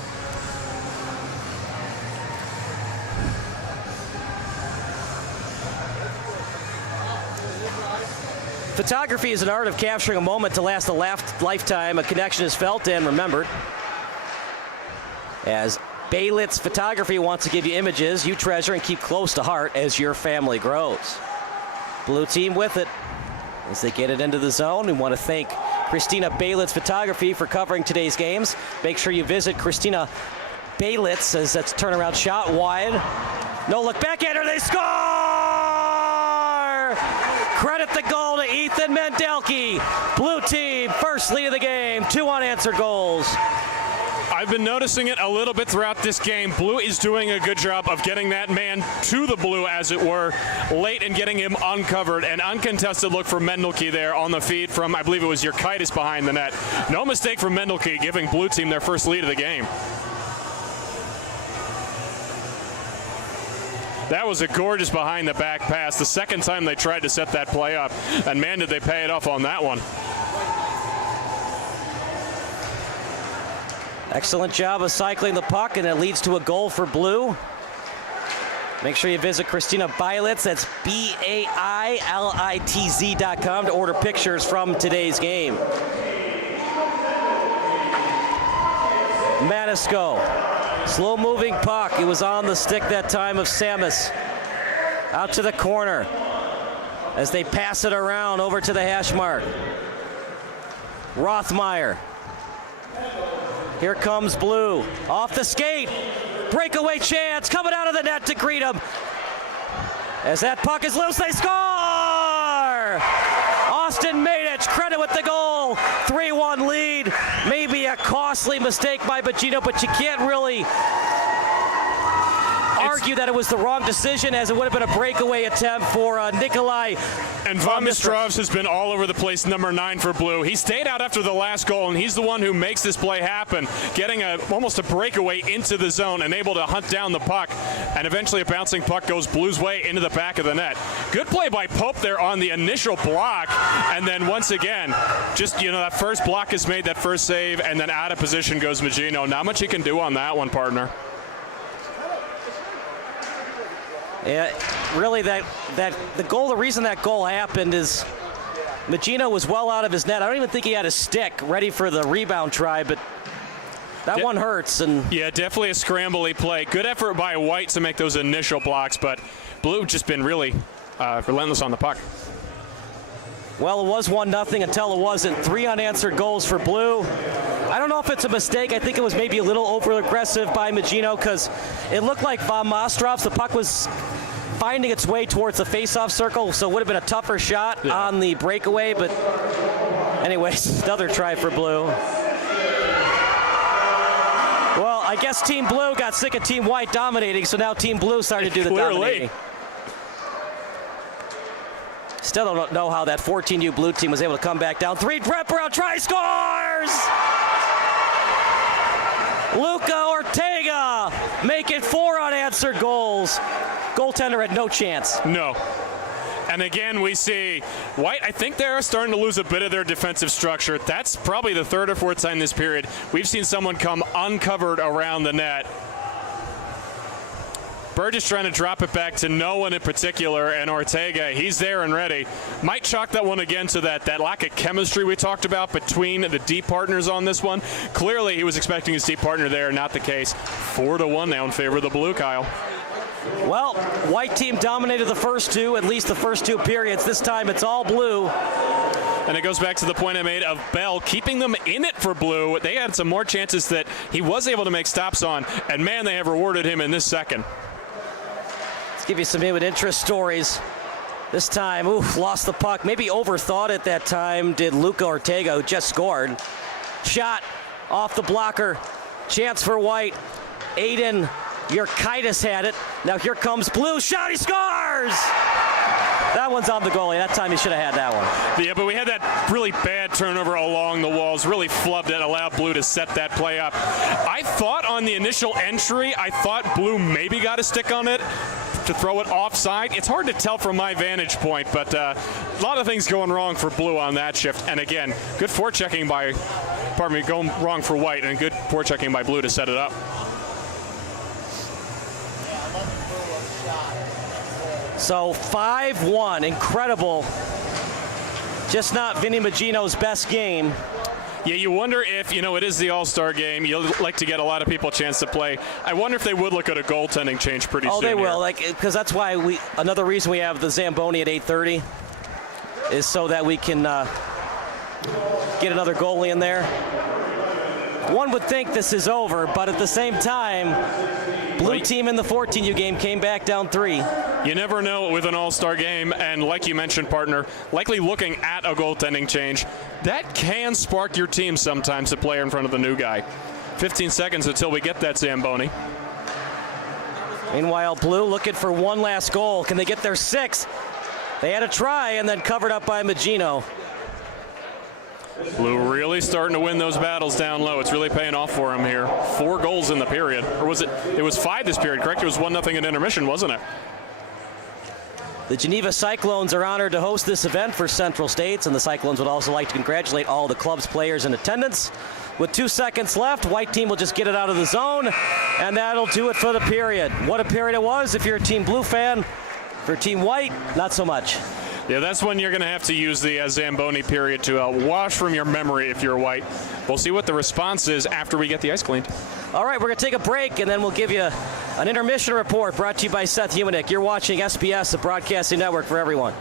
Photography is an art of capturing a moment to last a lifetime. A connection is felt and remembered. As Baylitz Photography wants to give you images you treasure and keep close to heart as your family grows. Blue team with it as they get it into the zone. We want to thank Christina Baylitz Photography for covering today's games. Make sure you visit Christina Baylitz as that's turnaround shot wide. No look back at her, they score! Credit the goal to Ethan Mendelke. Blue team, first lead of the game, 2 unanswered goals. I've been noticing it a little bit throughout this game. Blue is doing a good job of getting that man to the blue, as it were, late and getting him uncovered. An uncontested look for Mendelke there on the feed from, I believe it was Urquidis behind the net. No mistake from Mendelke, giving Blue team their first lead of the game. That was a gorgeous behind the back pass. The second time they tried to set that play up, and man, did they pay it off on that one. Excellent job of cycling the puck, and it leads to a goal for Blue. Make sure you visit Christina Baylitz, that's BAILITZ.com, to order pictures from today's game. Manisco, slow moving puck. It was on the stick that time of Samus. Out to the corner as they pass it around over to the hash mark. Rothmeyer. Here comes Blue, off the skate, breakaway chance, coming out of the net to greet him. As that puck is loose, they score! Austin Maidich, credit with the goal, 3-1 lead. Maybe a costly mistake by Bacino, but you can't really argue that it was the wrong decision, as it would have been a breakaway attempt for Nikolai. And Von Mistrovs has been all over the place, number 9 for Blue. He stayed out after the last goal, and he's the one who makes this play happen, getting almost a breakaway into the zone and able to hunt down the puck. And eventually a bouncing puck goes Blue's way into the back of the net. Good play by Pope there on the initial block. And then once again, just, that first block is made, that first save, and then out of position goes Magino. Not much he can do on that one, partner. Yeah, really, the reason that goal happened is Magino was well out of his net. I don't even think he had a stick ready for the rebound try, but that one hurts. And yeah, definitely a scramble-y play. Good effort by White to make those initial blocks, but Blue just been really relentless on the puck. Well, it was 1-0 until it wasn't. 3 unanswered goals for Blue. I don't know if it's a mistake. I think it was maybe a little over-aggressive by Magino, because it looked like Von Mostrovs, the puck was finding its way towards the face-off circle, so it would have been a tougher shot on the breakaway. But anyways, another try for Blue. Well, I guess Team Blue got sick of Team White dominating, so now Team Blue started to do the dominating. Still don't know how that 14U Blue team was able to come back down. 3, wraparound try, scores! Luca Ortega making 4 unanswered goals. Goaltender had no chance. No. And again, we see White, I think they're starting to lose a bit of their defensive structure. That's probably the 3rd or 4th time this period we've seen someone come uncovered around the net. Burgess trying to drop it back to no one in particular, and Ortega, he's there and ready. Might chalk that one again to that lack of chemistry we talked about between the D partners on this one. Clearly, he was expecting his D partner there, not the case. 4-1 now in favor of the blue, Kyle. Well, white team dominated the first two, at least the first two periods. This time it's all blue. And it goes back to the point I made of Bell keeping them in it for blue. They had some more chances that he was able to make stops on, and man, they have rewarded him in this second. Let's give you some human interest stories. This time, lost the puck. Maybe overthought it that time, did Luca Ortega, who just scored. Shot off the blocker. Chance for white. Aiden Urquidez had it. Now here comes blue. Shot, he scores! That one's on the goalie. That time he should have had that one. Yeah, but we had that really bad turnover along the walls, really flubbed it, allowed Blue to set that play up. I thought on the initial entry, I thought Blue maybe got a stick on it to throw it offside. It's hard to tell from my vantage point, but a lot of things going wrong for Blue on that shift. And again, good forechecking by, going wrong for White, and good forechecking by Blue to set it up. So 5-1, incredible. Just not Vinny Magino's best game. Yeah, you wonder if, it is the All-Star game. You'll like to get a lot of people a chance to play. I wonder if they would look at a goaltending change pretty soon. Oh, they will, here. because that's why another reason we have the Zamboni at 8:30 is so that we can get another goalie in there. One would think this is over, but at the same time, blue team in the 14U game came back down 3. You never know with an all-star game, and like you mentioned, partner, likely looking at a goaltending change. That can spark your team sometimes to play in front of the new guy. 15 seconds until we get that Zamboni. Meanwhile, blue looking for one last goal. Can they get their 6th? They had a try and then covered up by Magino. Blue really starting to win those battles down low. It's really paying off for him here. 4 goals in the period. Or was it? It was 5 this period, correct? It was 1-0 at intermission, wasn't it? The Geneva Cyclones are honored to host this event for Central States, and the Cyclones would also like to congratulate all the club's players in attendance. With 2 seconds left, white team will just get it out of the zone, and that'll do it for the period. What a period it was if you're a Team Blue fan. For Team White, not so much. Yeah, that's when you're going to have to use the Zamboni period to wash from your memory if you're White. We'll see what the response is after we get the ice cleaned. All right, we're going to take a break, and then we'll give you an intermission report brought to you by Seth Humanick. You're watching SBS, the broadcasting network for everyone.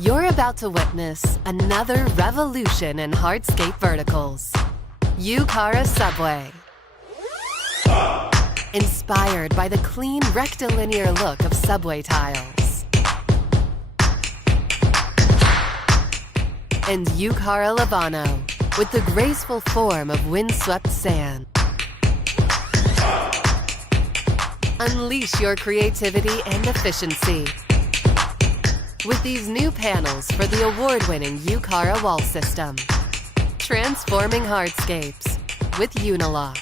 You're about to witness another revolution in hardscape verticals. Yukara Subway. Inspired by the clean rectilinear look of subway tiles. And Yukara Lavano, with the graceful form of windswept sand. Unleash your creativity and efficiency with these new panels for the award-winning Yukara wall system. Transforming hardscapes with Unilock.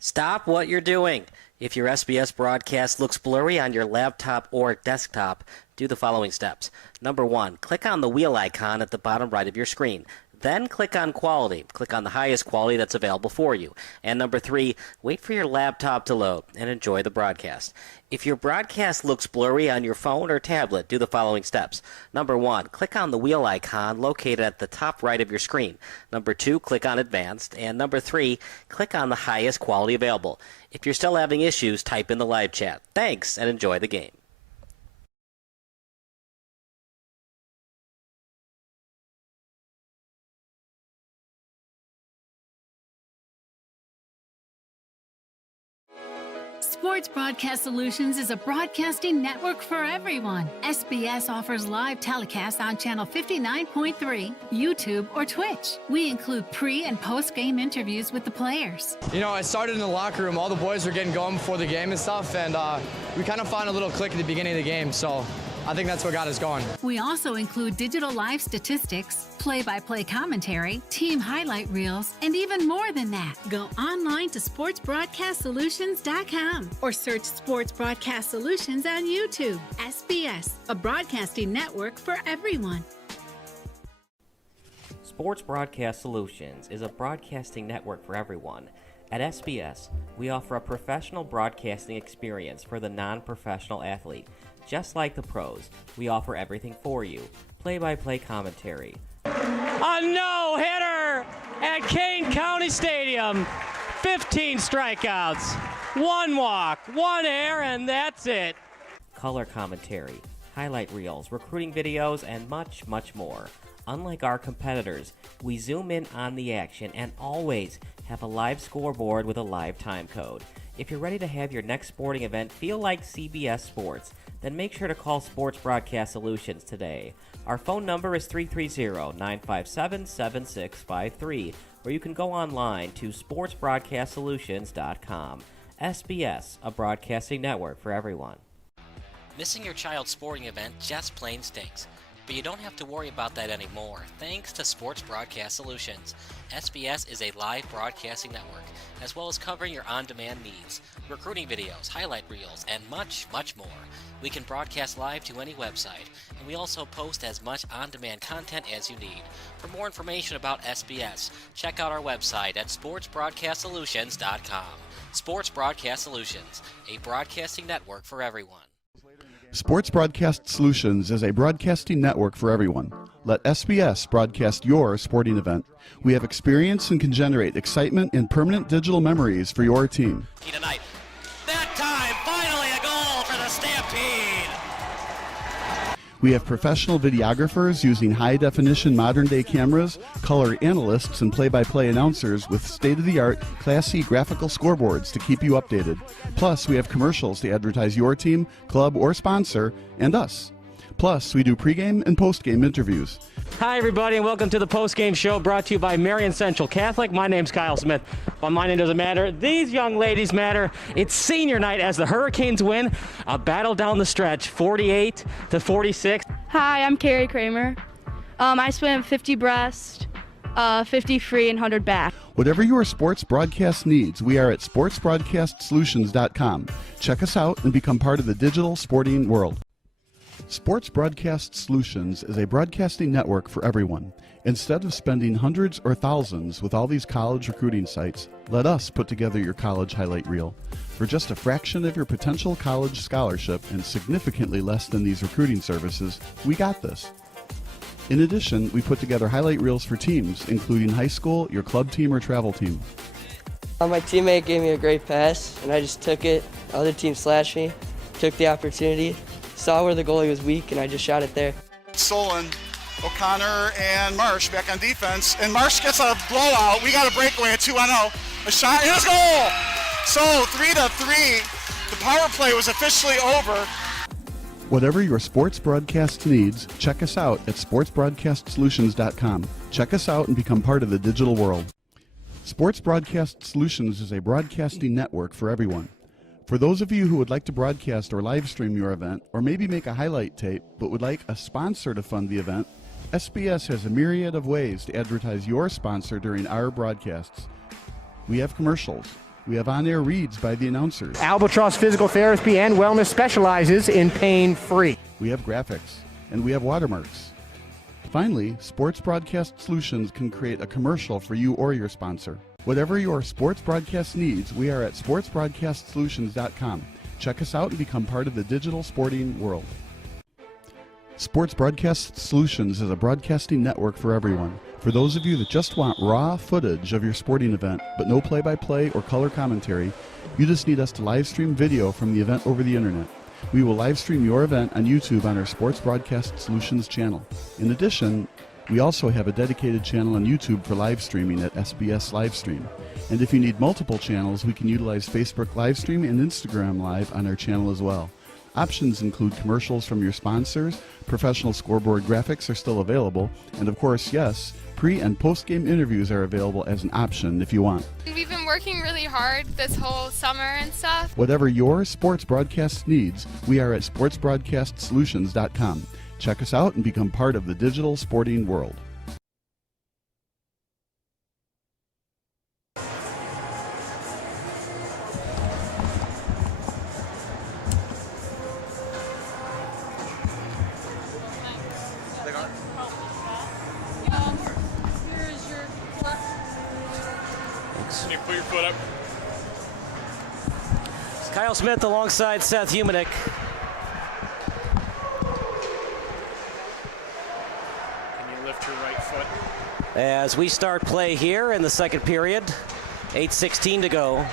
Stop what you're doing. If your SBS broadcast looks blurry on your laptop or desktop, do the following steps. Number 1, click on the wheel icon at the bottom right of your screen. Then click on Quality. Click on the highest quality that's available for you. And number 3, wait for your laptop to load and enjoy the broadcast. If your broadcast looks blurry on your phone or tablet, do the following steps. Number 1, click on the wheel icon located at the top right of your screen. Number 2, click on Advanced. And number 3, click on the highest quality available. If you're still having issues, type in the live chat. Thanks, and enjoy the game. Sports Broadcast Solutions is a broadcasting network for everyone. SBS offers live telecasts on Channel 59.3, YouTube, or Twitch. We include pre- and post-game interviews with the players. You know, I started in the locker room. All the boys were getting going before the game and stuff, and we kind of found a little click at the beginning of the game, so I think that's what got us going. We also include digital live statistics, play-by-play commentary, team highlight reels, and even more than that. Go online to sportsbroadcastsolutions.com or search Sports Broadcast Solutions on YouTube. SBS, a broadcasting network for everyone. Sports Broadcast Solutions is a broadcasting network for everyone. At SBS, we offer a professional broadcasting experience for the non-professional athlete. Just like the pros, we offer everything for you. Play-by-play commentary. A no-hitter at Kane County Stadium. 15 strikeouts, 1 walk, 1 error, and that's it. Color commentary, highlight reels, recruiting videos, and much, much more. Unlike our competitors, we zoom in on the action and always have a live scoreboard with a live time code. If you're ready to have your next sporting event feel like CBS Sports, then make sure to call Sports Broadcast Solutions today. Our phone number is 330-957-7653, or you can go online to sportsbroadcastsolutions.com. SBS, a broadcasting network for everyone. Missing your child's sporting event just plain stinks. But you don't have to worry about that anymore, thanks to Sports Broadcast Solutions. SBS is a live broadcasting network, as well as covering your on-demand needs, recruiting videos, highlight reels, and much, much more. We can broadcast live to any website, and we also post as much on-demand content as you need. For more information about SBS, check out our website at sportsbroadcastsolutions.com. Sports Broadcast Solutions, a broadcasting network for everyone. Sports Broadcast Solutions is a broadcasting network for everyone. Let SBS broadcast your sporting event. We have experience and can generate excitement and permanent digital memories for your team. Tonight. That time, finally a goal for the Stampede. We have professional videographers using high-definition modern-day cameras, color analysts, and play-by-play announcers with state-of-the-art, classy graphical scoreboards to keep you updated. Plus, we have commercials to advertise your team, club, or sponsor, and us. Plus, we do pregame and postgame interviews. Hi, everybody, and welcome to the postgame show brought to you by Marion Central Catholic. My name's Kyle Smith, but my name doesn't matter. These young ladies matter. It's senior night as the Hurricanes win a battle down the stretch, 48-46. Hi, I'm Carrie Kramer. I swim 50 breast, 50 free, and 100 back. Whatever your sports broadcast needs, we are at sportsbroadcastsolutions.com. Check us out and become part of the digital sporting world. Sports Broadcast Solutions is a broadcasting network for everyone. Instead of spending hundreds or thousands with all these college recruiting sites, let us put together your college highlight reel. For just a fraction of your potential college scholarship and significantly less than these recruiting services, we got this. In addition, we put together highlight reels for teams, including high school, your club team, or travel team. My teammate gave me a great pass, and I just took it. The other team slashed me, took the opportunity, saw where the goalie was weak, and I just shot it there. Solon, O'Connor, and Marsh back on defense, and Marsh gets a blowout. We got a breakaway at 2-0. A shot, and it's a goal! So 3-3, the power play was officially over. Whatever your sports broadcast needs, check us out at sportsbroadcastsolutions.com. Check us out and become part of the digital world. Sports Broadcast Solutions is a broadcasting network for everyone. For those of you who would like to broadcast or live stream your event, or maybe make a highlight tape, but would like a sponsor to fund the event, SBS has a myriad of ways to advertise your sponsor during our broadcasts. We have commercials. We have on-air reads by the announcers. Albatross Physical Therapy and Wellness specializes in pain-free. We have graphics, and we have watermarks. Finally, Sports Broadcast Solutions can create a commercial for you or your sponsor. Whatever your sports broadcast needs, we are at sportsbroadcastsolutions.com. Check us out and become part of the digital sporting world. Sports Broadcast Solutions is a broadcasting network for everyone. For those of you that just want raw footage of your sporting event, but no play-by-play or color commentary, you just need us to live stream video from the event over the internet. We will live stream your event on YouTube on our Sports Broadcast Solutions channel. In addition, we also have a dedicated channel on YouTube for live streaming at SBS Livestream. And if you need multiple channels, we can utilize Facebook Livestream and Instagram Live on our channel as well. Options include commercials from your sponsors, professional scoreboard graphics are still available, and of course, yes, pre- and post-game interviews are available as an option if you want. We've been working really hard this whole summer and stuff. Whatever your sports broadcast needs, we are at sportsbroadcastsolutions.com. Check us out and become part of the digital sporting world. Can you put your foot up? Kyle Smith alongside Seth Humanick. Can you lift your right foot? As we start play here in the second period, 8:16 to go.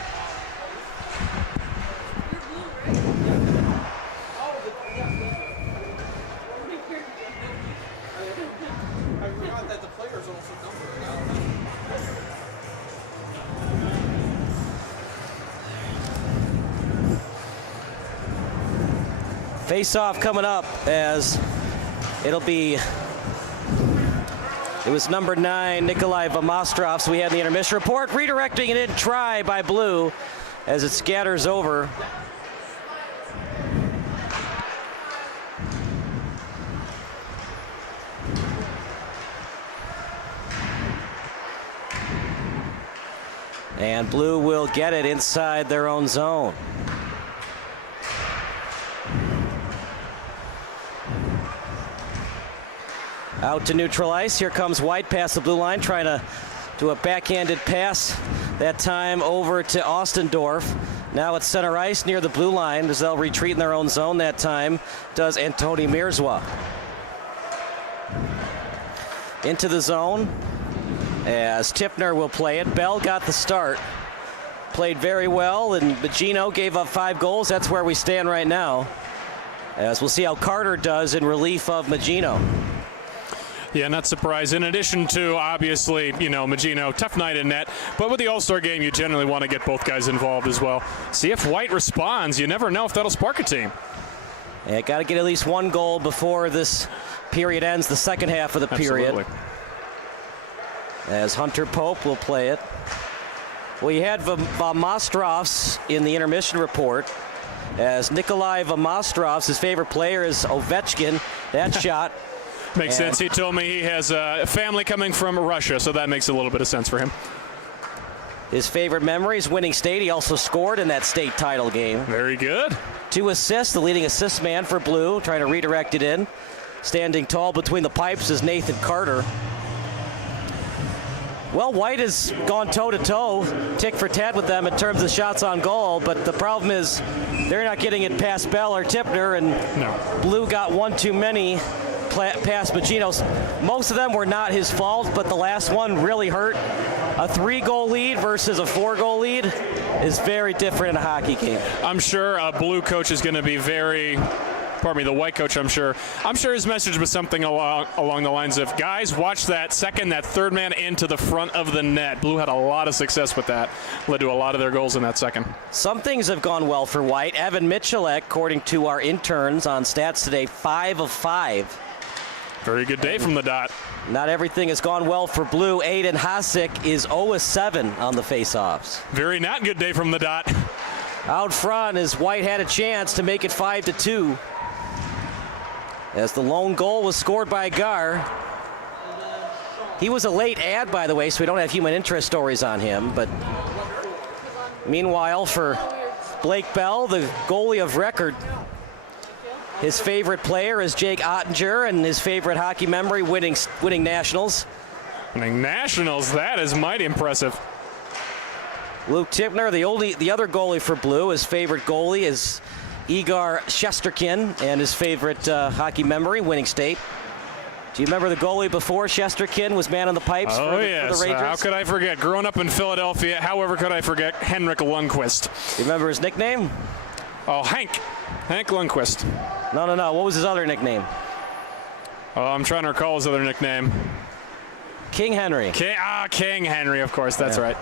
Face-off coming up as it'll be, it was number 9, Nikolai Vomostrov. So we had the intermission report, redirecting it in try by Blue as it scatters over. And Blue will get it inside their own zone. Out to neutral ice. Here comes White past the blue line, trying to do a backhanded pass. That time over to Ostendorf. Now it's center ice near the blue line as they'll retreat in their own zone that time. Does Antoni Mirzwa. Into the zone as Tipner will play it. Bell got the start. Played very well, and Magino gave up 5 goals. That's where we stand right now. As we'll see how Carter does in relief of Magino. Yeah, not surprised. In addition to, obviously, you know, Magino, tough night in net. But with the All-Star game, you generally want to get both guys involved as well. See if White responds. You never know if that'll spark a team. Yeah, got to get at least 1 goal before this period ends, the second half of the period. Absolutely. As Hunter Pope will play it. We had Vamostrovs in the intermission report. As Nikolai Vamostrovs, his favorite player is Ovechkin. That shot. Makes sense. He told me he has a family coming from Russia, so that makes a little bit of sense for him. His favorite memory is winning state. He also scored in that state title game. Very good. 2 assists, the leading assist man for Blue, trying to redirect it in. Standing tall between the pipes is Nathan Carter. Well, White has gone toe-to-toe, tick for tat with them in terms of shots on goal, but the problem is they're not getting it past Bell or Tipner, and Blue got 1 too many past Magino's. Most of them were not his fault, but the last one really hurt. A 3-goal lead versus a 4-goal lead is very different in a hockey game. I'm sure a Blue coach is going to be very, pardon me, the White coach, I'm sure his message was something along the lines of, guys, watch that second, that third man into the front of the net. Blue had a lot of success with that. Led to a lot of their goals in that second. Some things have gone well for White. Evan Michalek, according to our interns on stats today, 5 of 5. Very good day from the dot. Not everything has gone well for Blue. Aiden Hasek is 0 of 7 on the faceoffs. Very not good day from the dot. Out front as White had a chance to make it 5-2. As the lone goal was scored by Gar. He was a late ad, by the way, so we don't have human interest stories on him. But meanwhile, for Blake Bell, the goalie of record, his favorite player is Jake Ottinger, and his favorite hockey memory, winning nationals. Winning nationals, that is mighty impressive. Luke Tipner, the other goalie for Blue, his favorite goalie is Igor Shesterkin, and his favorite hockey memory, winning state. Do you remember the goalie before Shesterkin was man on the pipes for the Rangers? How could I forget? Growing up in Philadelphia, however could I forget Henrik Lundqvist? Do you remember his nickname? Oh, Hank Lundqvist. No. What was his other nickname? Oh, I'm trying to recall his other nickname. King Henry. King Henry, of course. That's right.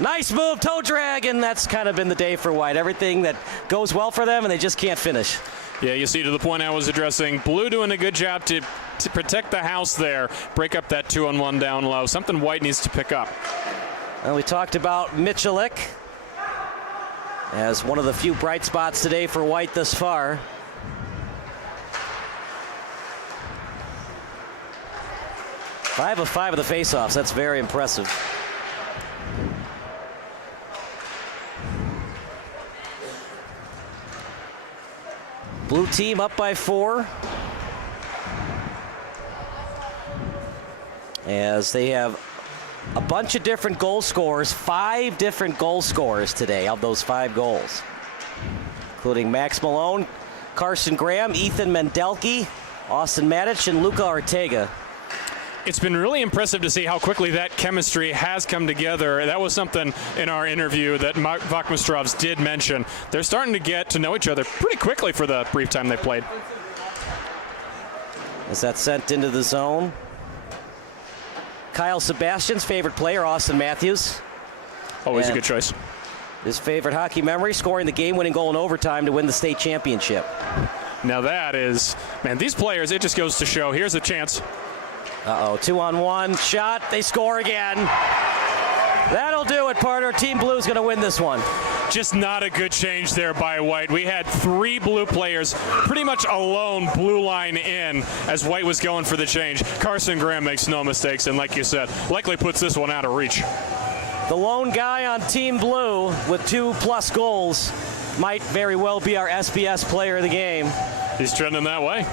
Nice move, toe drag, and that's kind of been the day for White. Everything that goes well for them, and they just can't finish. Yeah, you see, to the point I was addressing, Blue doing a good job to protect the house there, break up that 2-on-1 down low. Something White needs to pick up. And we talked about Michalek as one of the few bright spots today for White thus far. Five of 5 of the faceoffs. That's very impressive. Blue team up by 4. As they have a bunch of different goal scorers, 5 different goal scorers today of those 5 goals, including Max Malone, Carson Graham, Ethan Mendelke, Austin Matic, and Luca Ortega. It's been really impressive to see how quickly that chemistry has come together. That was something in our interview that Vamostrovs did mention. They're starting to get to know each other pretty quickly for the brief time they played. As that's sent into the zone. Kyle Sebastian's favorite player, Austin Matthews. Always a good choice. His favorite hockey memory, scoring the game-winning goal in overtime to win the state championship. Now that is, man, these players, it just goes to show. Here's a chance. 2-on-1 shot. They score again. That'll do it, partner. Team Blue's going to win this one. Just not a good change there by White. We had 3 Blue players pretty much alone blue line in as White was going for the change. Carson Graham makes no mistakes, and like you said, likely puts this one out of reach. The lone guy on Team Blue with 2+ goals might very well be our SBS player of the game. He's trending that way.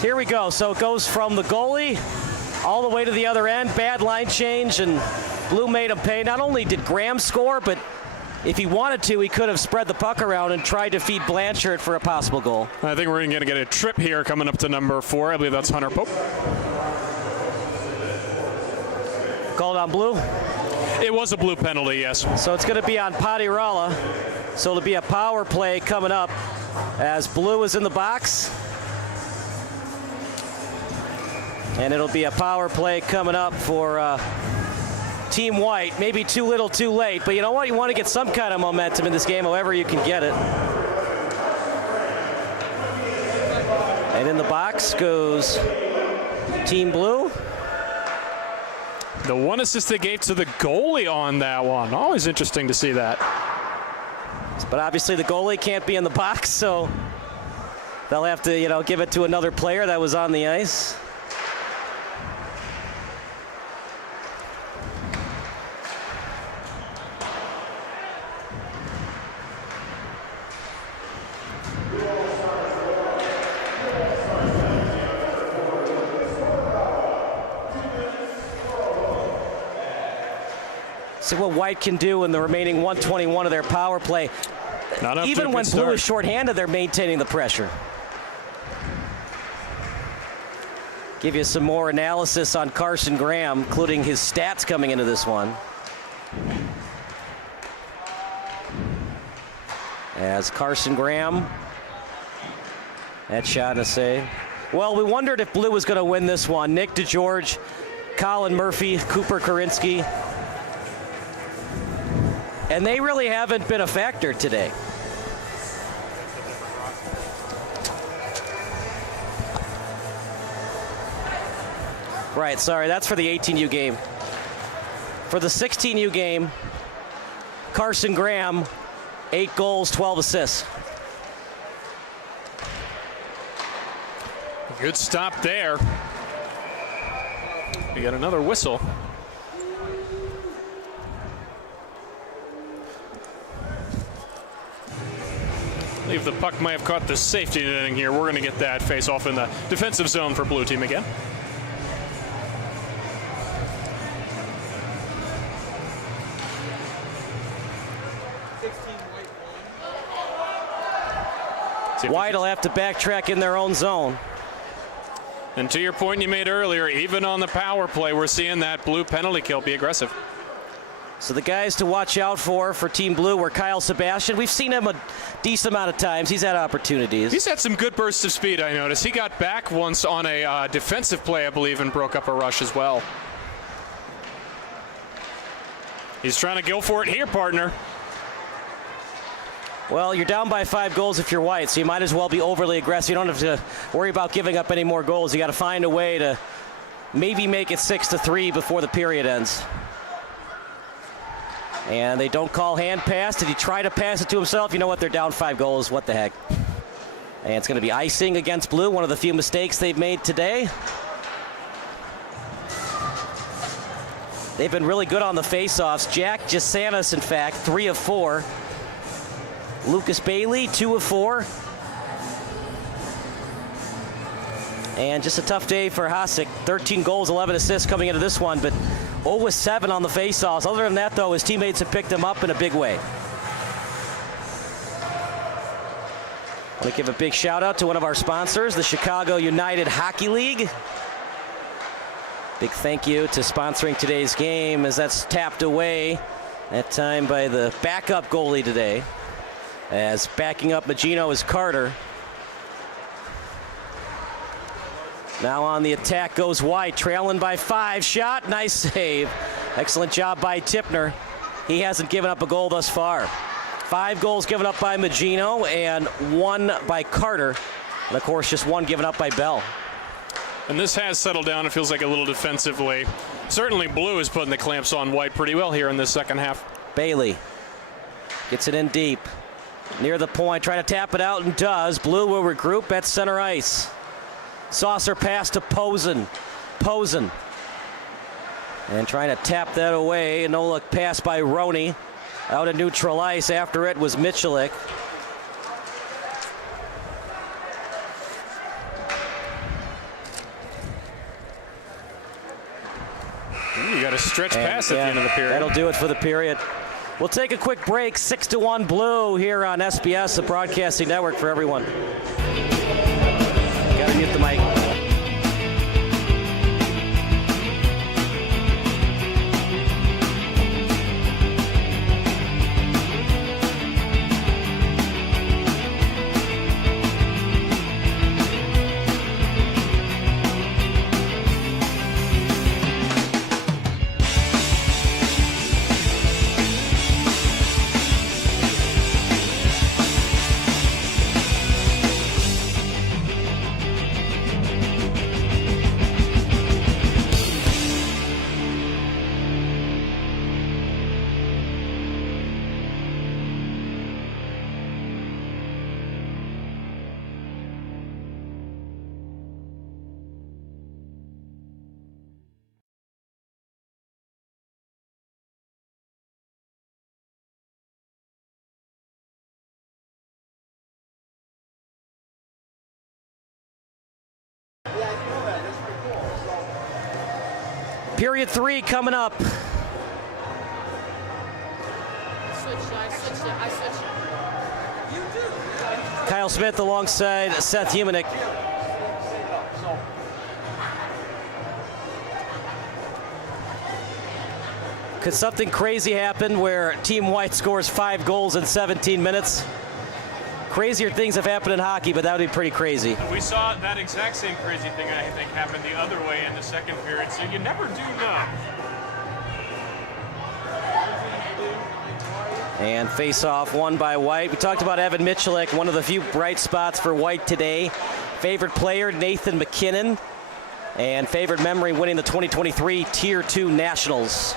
Here we go. So it goes from the goalie all the way to the other end. Bad line change, and Blue made him pay. Not only did Graham score, but if he wanted to, he could have spread the puck around and tried to feed Blanchard for a possible goal. I think we're going to get a trip here coming up to number 4. I believe that's Hunter Pope. Called on Blue? It was a Blue penalty, yes. So it's going to be on Patirala. So it'll be a power play coming up as Blue is in the box. And it'll be a power play coming up for Team White. Maybe too little, too late. But you know what? You want to get some kind of momentum in this game, however you can get it. And in the box goes Team Blue. The one assist they gave to the goalie on that one. Always interesting to see that. But obviously the goalie can't be in the box, so they'll have to, give it to another player that was on the ice. See what White can do in the remaining 121 of their power play. Even when Blue is shorthanded, they're maintaining the pressure. Give you some more analysis on Carson Graham, including his stats coming into this one. As Carson Graham, that shot to save. Well, we wondered if Blue was going to win this one. Nick DeGeorge, Colin Murphy, Cooper Karinsky. And they really haven't been a factor today. Right, sorry, that's for the 18U game. For the 16U game, Carson Graham, 8 goals, 12 assists. Good stop there. We got another whistle. I believe the puck might have caught the safety netting here. We're going to get that face off in the defensive zone for Blue Team again. White will have to backtrack in their own zone. And to your point you made earlier, even on the power play, we're seeing that Blue penalty kill be aggressive. So the guys to watch out for Team Blue were Kyle Sebastian. We've seen him a decent amount of times. He's had opportunities. He's had some good bursts of speed, I noticed. He got back once on a defensive play, I believe, and broke up a rush as well. He's trying to go for it here, partner. Well, you're down by 5 goals if you're White, so you might as well be overly aggressive. You don't have to worry about giving up any more goals. You got to find a way to maybe make it 6-3 before the period ends. And they don't call hand pass. Did he try to pass it to himself? You know what? They're down 5 goals. What the heck? And it's going to be icing against Blue, one of the few mistakes they've made today. They've been really good on the faceoffs. Jack Jasanis, in fact, 3 of 4. Lucas Bailey, 2 of 4. And just a tough day for Hasek. 13 goals, 11 assists coming into this one, but 0 of 7 on the faceoffs. Other than that, though, his teammates have picked him up in a big way. I want to give a big shout out to one of our sponsors, the Chicago United Hockey League. Big thank you to sponsoring today's game, as that's tapped away that time by the backup goalie today. As backing up Magino is Carter. Now on the attack goes White, trailing by 5. Shot, nice save. Excellent job by Tipner. He hasn't given up a goal thus far. 5 goals given up by Magino and 1 by Carter. And of course, just 1 given up by Bell. And this has settled down, it feels like, a little defensively. Certainly Blue is putting the clamps on White pretty well here in this second half. Bailey gets it in deep. Near the point, try to tap it out, and does. Blue will regroup at center ice. Saucer pass to Posen. And trying to tap that away. No look pass by Roney. Out of neutral ice. After it was Michalik. You got a stretch pass at the end of the period. That'll do it for the period. We'll take a quick break. 6-1 Blue here on SBS, the broadcasting network for everyone. Gotta mute the mic. Period 3 coming up. I switched it. Kyle Smith alongside Seth Humanick. Could something crazy happen where Team White scores 5 goals in 17 minutes? Crazier things have happened in hockey, but that would be pretty crazy. We saw that exact same crazy thing, I think, happen the other way in the second period, so you never do know. And face-off won by White. We talked about Evan Michalik, one of the few bright spots for White today. Favorite player, Nathan McKinnon. And favorite memory, winning the 2023 Tier 2 Nationals.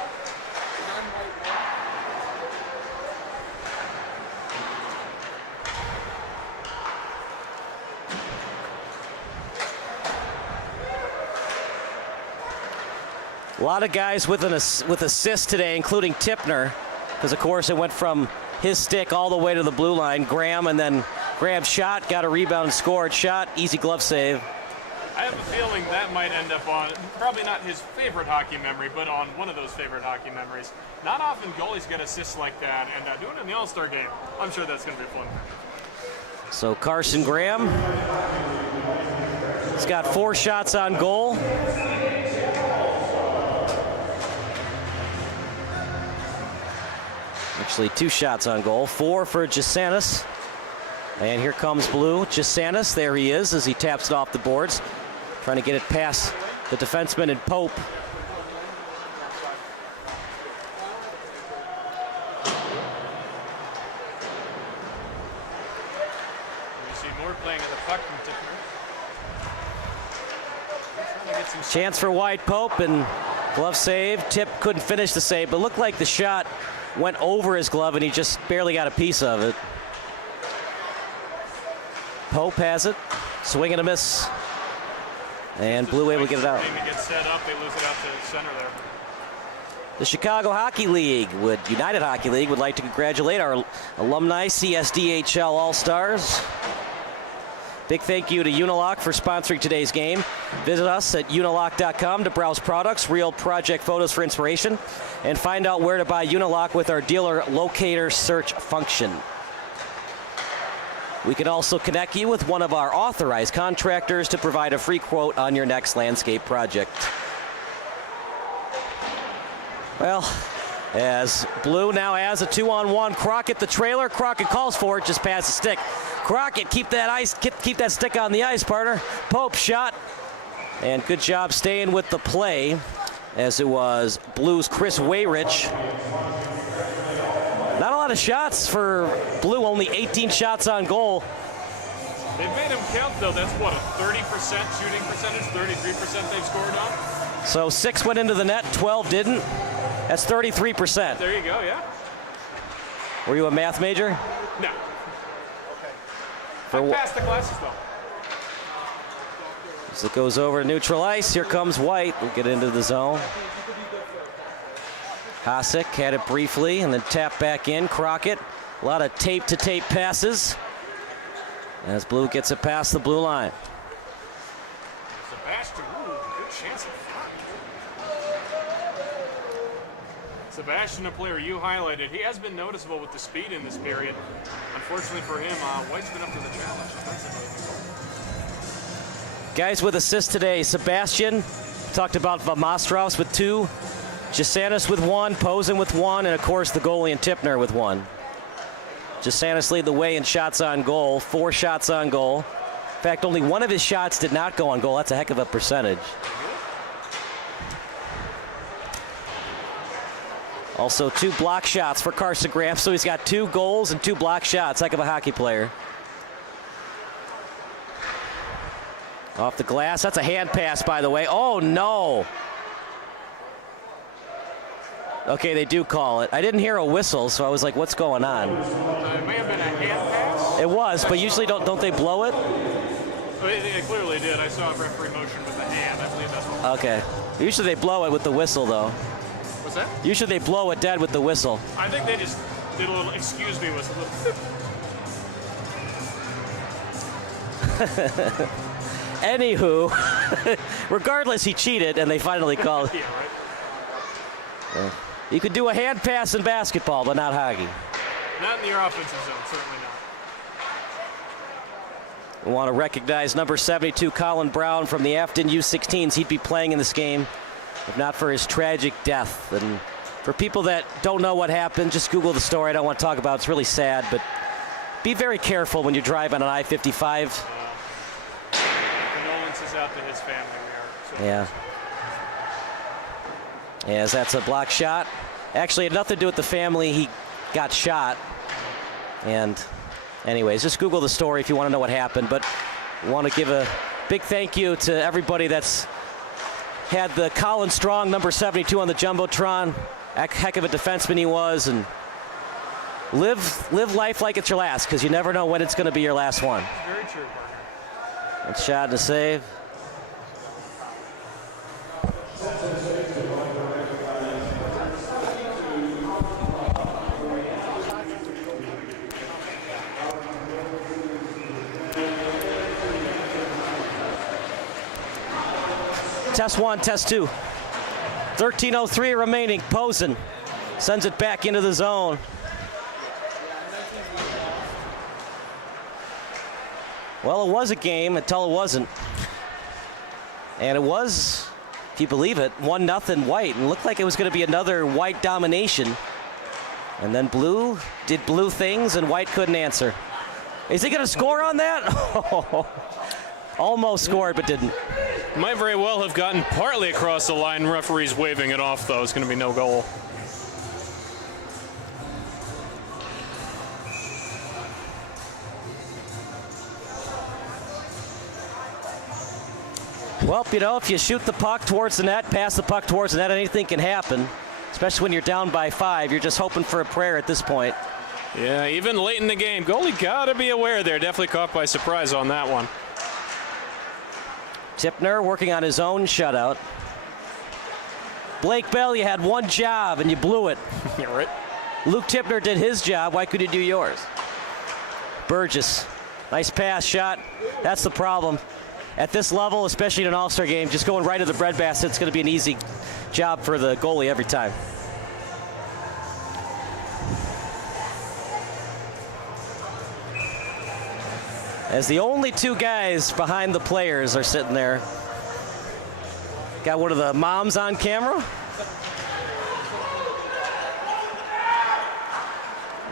A lot of guys with assists today, including Tipner, because of course it went from his stick all the way to the blue line. Graham, and then Graham's shot, got a rebound and scored. Shot, easy glove save. I have a feeling that might end up on, probably not his favorite hockey memory, but on one of those favorite hockey memories. Not often goalies get assists like that, and doing it in the All-Star game, I'm sure that's going to be fun. So Carson Graham, he's got 4 shots on goal. Actually, 2 shots on goal, 4 for Jasanis. And here comes Blue. Jasanis, there he is as he taps it off the boards. Trying to get it past the defenseman and Pope. You see more playing of the puck from Tipner. Chance for White. Pope, and glove save. Tip couldn't finish the save, but looked like the shot went over his glove and he just barely got a piece of it. Pope has it. Swing and a miss. And Blue able to get it out. Get set up, they lose it out to center there. The Chicago Hockey League, United Hockey League, would like to congratulate our alumni CSDHL All-Stars. Big thank you to Unilock for sponsoring today's game. Visit us at unilock.com to browse products, real project photos for inspiration, and find out where to buy Unilock with our dealer locator search function. We can also connect you with one of our authorized contractors to provide a free quote on your next landscape project. Well, as Blue now has a 2-on-1, Crockett the trailer. Crockett calls for it, just pass the stick. Crockett, keep that stick on the ice, partner. Pope shot, and good job staying with the play, as it was Blue's Chris Wayrich. Not a lot of shots for Blue, only 18 shots on goal. They've made him count, though. That's what, a 30% shooting percentage, 33% they've scored on? So 6 went into the net, 12 didn't. That's 33%. There you go, yeah. Were you a math major? No. I passed the classes, though. As it goes over to neutral ice, here comes White. We'll get into the zone. Hasek had it briefly and then tapped back in. Crockett, a lot of tape-to-tape passes as Blue gets it past the blue line. Sebastian, good chance of front. Sebastian, a player you highlighted, he has been noticeable with the speed in this period. Unfortunately for him, White's been up to the challenge defensively. Guys with assists today, Sebastian, talked about Vamostrovs with 2, Jasanis with 1, Posen with 1, and of course the goalie and Tipner with 1. Jasanis lead the way in shots on goal, 4 shots on goal. In fact, only 1 of his shots did not go on goal. That's a heck of a percentage. Also 2 block shots for Carson Graham, so he's got 2 goals and 2 block shots. Heck of a hockey player. Off the glass, that's a hand pass, by the way. Oh, no. Okay, they do call it. I didn't hear a whistle, so I was like, what's going on? It may have been a hand pass. It was, but usually don't they blow it? They clearly did. I saw a referee motion with the hand. I believe that's what. Okay. Usually they blow it with the whistle, though. What's that? Usually they blow it dead with the whistle. I think they just did a little excuse me whistle. Anywho, regardless, he cheated, and they finally called. Yeah, right. You could do a hand pass in basketball, but not hockey. Not in your offensive zone, certainly not. We want to recognize number 72, Colin Brown from the Afton U16s. He'd be playing in this game if not for his tragic death. And for people that don't know what happened, just Google the story. I don't want to talk about it. It's really sad, but be very careful when you drive on an I-55. Condolences out to his family there. Yeah. As that's a block shot. Actually, it had nothing to do with the family. He got shot. And anyways, just Google the story if you want to know what happened. But I want to give a big thank you to everybody that's had the Colin Strong, number 72 on the Jumbotron. Heck of a defenseman he was. And live life like it's your last, because you never know when it's going to be your last one. Very true, partner. Good shot and a save. Test 1, test 2. 13:03 remaining. Posen sends it back into the zone. Well, it was a game until it wasn't. And it was, if you believe it, 1-0 White. And looked like it was going to be another White domination. And then Blue did Blue things, and White couldn't answer. Is he going to score on that? Almost scored, but didn't. Might very well have gotten partly across the line. Referee's waving it off, though. It's going to be no goal. Well, you know, if you shoot the puck towards the net, pass the puck towards the net, anything can happen. Especially when you're down by 5. You're just hoping for a prayer at this point. Yeah, even late in the game. Goalie got to be aware there. Definitely caught by surprise on that one. Tipner working on his own shutout. Blake Bell, you had one job and you blew it. You're right. Luke Tipner did his job. Why couldn't you do yours? Burgess, nice pass, shot. That's the problem. At this level, especially in an all-star game, just going right to the breadbasket, it's going to be an easy job for the goalie every time. As the only 2 guys behind the players are sitting there. Got one of the moms on camera.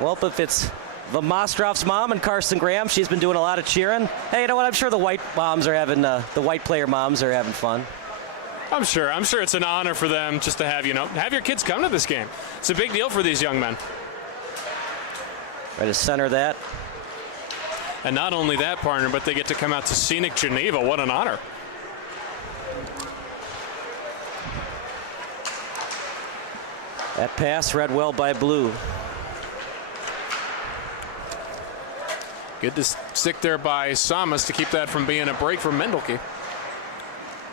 Well, if it's Vamostrov's mom and Carson Graham, she's been doing a lot of cheering. Hey, you know what? I'm sure the White moms are having, the White player moms are having fun. I'm sure it's an honor for them just to have, have your kids come to this game. It's a big deal for these young men. Try to center that. And not only that, partner, but they get to come out to scenic Geneva. What an honor. That pass read well by Blue. Good to stick there by Samas to keep that from being a break for Mendelke.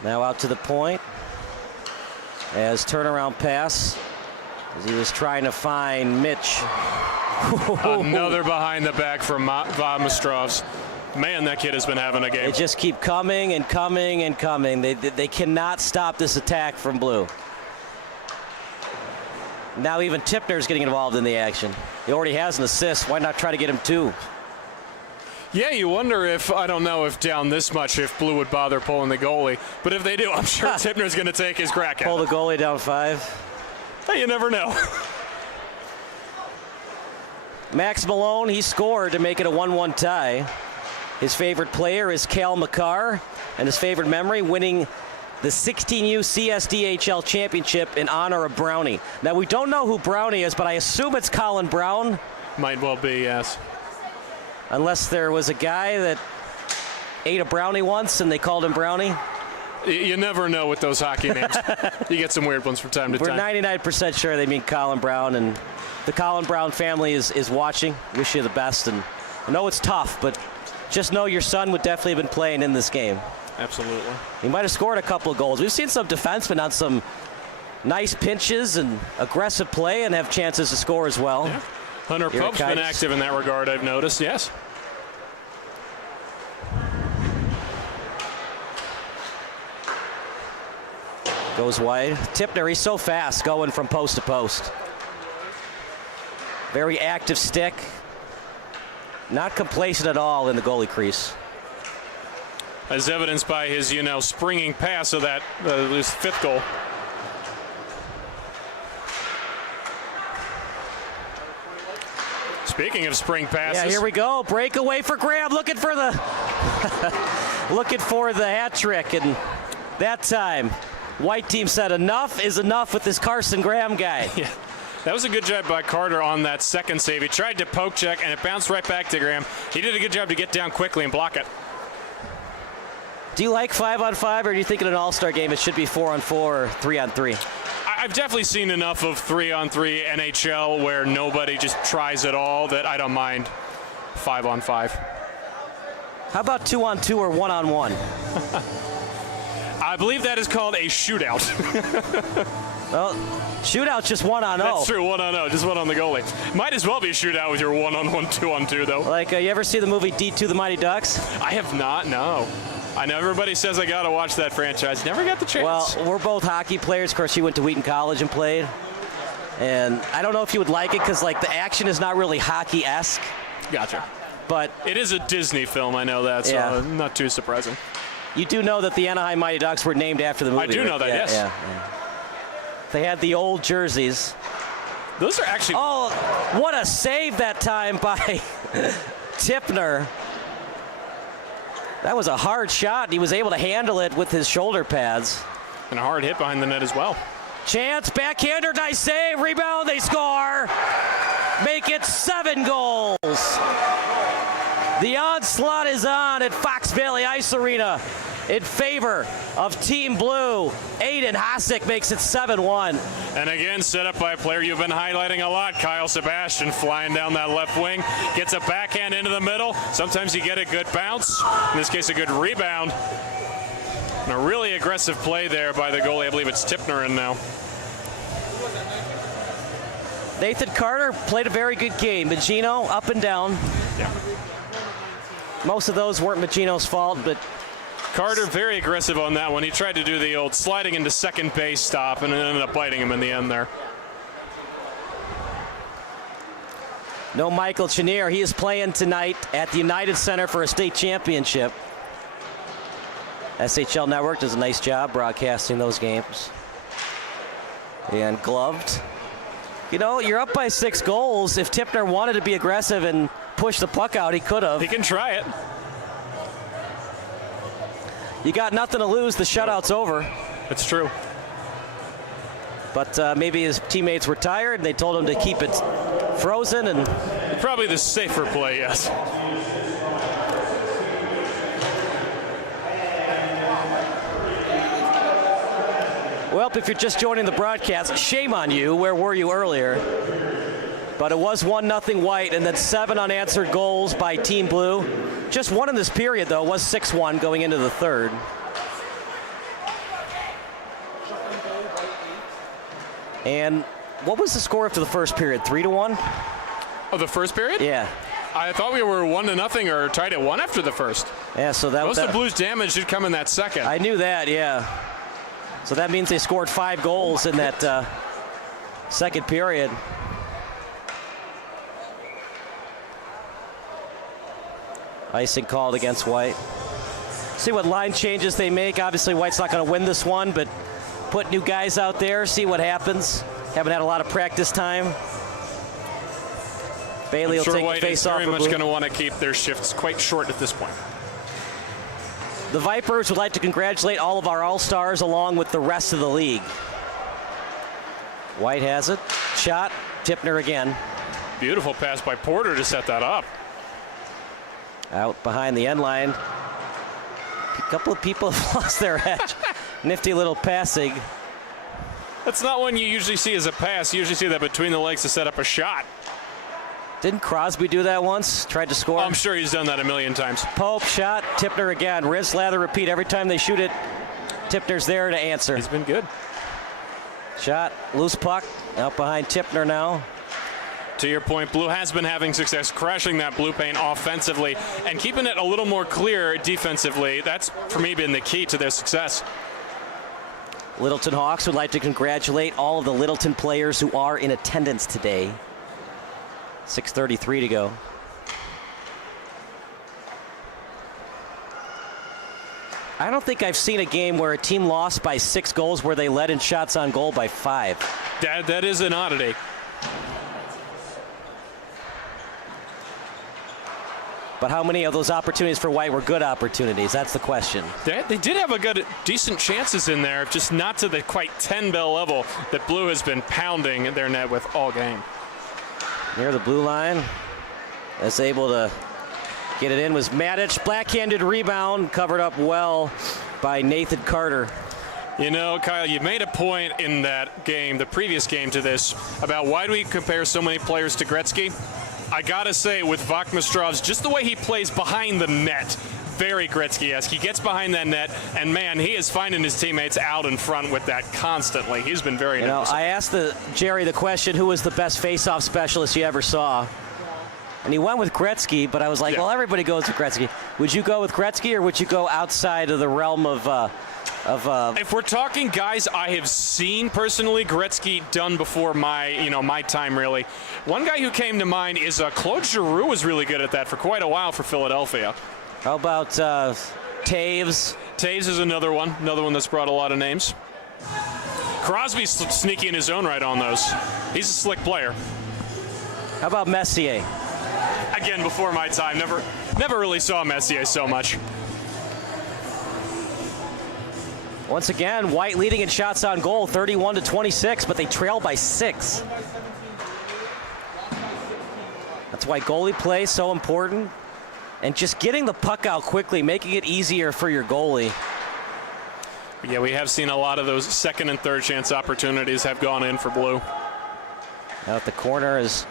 Now out to the point. As turnaround pass. as he was trying to find Mitch. Another behind the back from Mostrovs. Man, that kid has been having a game. They just keep coming and coming and coming. They cannot stop this attack from Blue. Now even Tipner's getting involved in the action. He already has an assist. Why not try to get him 2? Yeah, you wonder if, I don't know if down this much, if Blue would bother pulling the goalie. But if they do, I'm sure Tipner's going to take his crack at it. Pull the goalie down 5. Hey, you never know. Max Malone, he scored to make it a 1-1 tie. His favorite player is Cal McCarr, and his favorite memory, winning the 16U CSDHL championship in honor of Brownie. Now, we don't know who Brownie is, but I assume it's Colin Brown. Might well be, yes. Unless there was a guy that ate a brownie once and they called him Brownie. You never know with those hockey names. You get some weird ones from time to We're time. 99% sure they mean Colin Brown, and the Colin Brown family is watching. Wish you the best, and I know it's tough, but just know your son would definitely have been playing in this game. Absolutely. He might have scored a couple of goals. We've seen some defensemen on some nice pinches and aggressive play and have chances to score as well. Yeah. Hunter Pope's been active in that regard, I've noticed, yes. Goes wide. Tipner, he's so fast going from post to post. Very active stick. Not complacent at all in the goalie crease. As evidenced by his, springing pass of that his 5th goal. Speaking of spring passes. Yeah, here we go. Breakaway for Graham, looking for the hat trick, and that time white team said enough is enough with this Carson Graham guy. Yeah. That was a good job by Carter on that second save. He tried to poke check, and it bounced right back to Graham. He did a good job to get down quickly and block it. Do you like 5-on-5, or do you think in an all-star game it should be 4-on-4 or 3-on-3? I've definitely seen enough of 3-on-3 NHL where nobody just tries at all that I don't mind 5-on-5. How about 2-on-2 or 1-on-1? I believe that is called a shootout. Well, shootout's just 1-on-0. That's true, 1-on-0, just one on the goalie. Might as well be a shootout with your 1-on-1, 2-on-2, though. Like, you ever see the movie D2 The Mighty Ducks? I have not, no. I know everybody says I got to watch that franchise. Never got the chance. Well, we're both hockey players. Of course, you went to Wheaton College and played. And I don't know if you would like it because, like, the action is not really hockey-esque. Gotcha. But it is a Disney film, I know that, so yeah. Not too surprising. You do know that the Anaheim Mighty Ducks were named after the movie, I do know that, yeah, yes. Yeah. They had the old jerseys. Those are actually... Oh, what a save that time by Tipner. That was a hard shot, and he was able to handle it with his shoulder pads. And a hard hit behind the net as well. Chance, backhander, nice save, rebound, they score. Make it 7 goals. The onslaught is on at Fox Valley Ice Arena in favor of Team Blue. Aiden Hasek makes it 7-1. And again, set up by a player you've been highlighting a lot, Kyle Sebastian, flying down that left wing. Gets a backhand into the middle. Sometimes you get a good bounce. In this case, a good rebound. And a really aggressive play there by the goalie. I believe it's Tipner in now. Nathan Carter played a very good game. Magino up and down. Yeah. Most of those weren't Magino's fault, but Carter very aggressive on that one. He tried to do the old sliding into second base stop and it ended up biting him in the end there. No Michael Chenier. He is playing tonight at the United Center for a state championship. SHL Network does a nice job broadcasting those games. And gloved. You know, you're up by 6 goals. If Tipner wanted to be aggressive and push the puck out, he could have. He can try it. You got nothing to lose. The shutout's over. It's true. But maybe his teammates were tired and they told him to keep it frozen. And probably the safer play, yes. Well, if you're just joining the broadcast, shame on you. Where were you earlier? But it was 1-0 White, and then 7 unanswered goals by Team Blue. Just one in this period, though. It was 6-1 going into the third. And what was the score after the first period? 3-1? Oh, the first period? Yeah. I thought we were 1-0 or tied at 1 after the first. Yeah, so that most of the Blues' damage did come in that second. I knew that, yeah. So that means they scored 5 goals in that second period. Icing called against White. See what line changes they make. Obviously, White's not going to win this one, but put new guys out there, see what happens. Haven't had a lot of practice time. Bailey will take the face off. Very much going to want to keep their shifts quite short at this point. The Vipers would like to congratulate all of our All-Stars along with the rest of the league. White has it. Shot. Tipner again. Beautiful pass by Porter to set that up. Out behind the end line. A couple of people have lost their edge. Nifty little passing. That's not one you usually see as a pass. You usually see that between the legs to set up a shot. Didn't Crosby do that once? Tried to score? I'm sure he's done that a million times. Pope, shot, Tipner again. Rinse, lather, repeat. Every time they shoot it, Tipner's there to answer. He's been good. Shot, loose puck, out behind Tipner now. To your point, Blue has been having success crashing that blue paint offensively and keeping it a little more clear defensively. That's, for me, been the key to their success. Littleton Hawks would like to congratulate all of the Littleton players who are in attendance today. 6:33 to go. I don't think I've seen a game where a team lost by 6 goals where they led in shots on goal by 5. That is an oddity. But how many of those opportunities for White were good opportunities? That's the question. They did have decent chances in there, just not to the quite 10-bell level that Blue has been pounding their net with all game. Near the blue line, is able to get it in was Matic. Backhanded rebound, covered up well by Nathan Carter. You know, Kyle, you made a point in that game, the previous game to this, about why do we compare so many players to Gretzky? I gotta say, with Vachmistrov's, just the way he plays behind the net, very Gretzky-esque. He gets behind that net, and man, he is finding his teammates out in front with that constantly. He's been very noticeable. I asked Jerry the question, who was the best face-off specialist you ever saw? And he went with Gretzky, but I was like, well, everybody goes with Gretzky. Would you go with Gretzky, or would you go outside of the realm of if we're talking guys I have seen personally, Gretzky done before my time really. One guy who came to mind is Claude Giroux was really good at that for quite a while for Philadelphia. How about Taves? Taves is another one that's brought a lot of names. Crosby's sneaky in his own right on those. He's a slick player. How about Messier? Again, before my time, never really saw Messier so much. Once again, White leading in shots on goal, 31-26, but they trail by 6. That's why goalie play is so important. And just getting the puck out quickly, making it easier for your goalie. Yeah, we have seen a lot of those second and third chance opportunities have gone in for Blue. Out at the corner is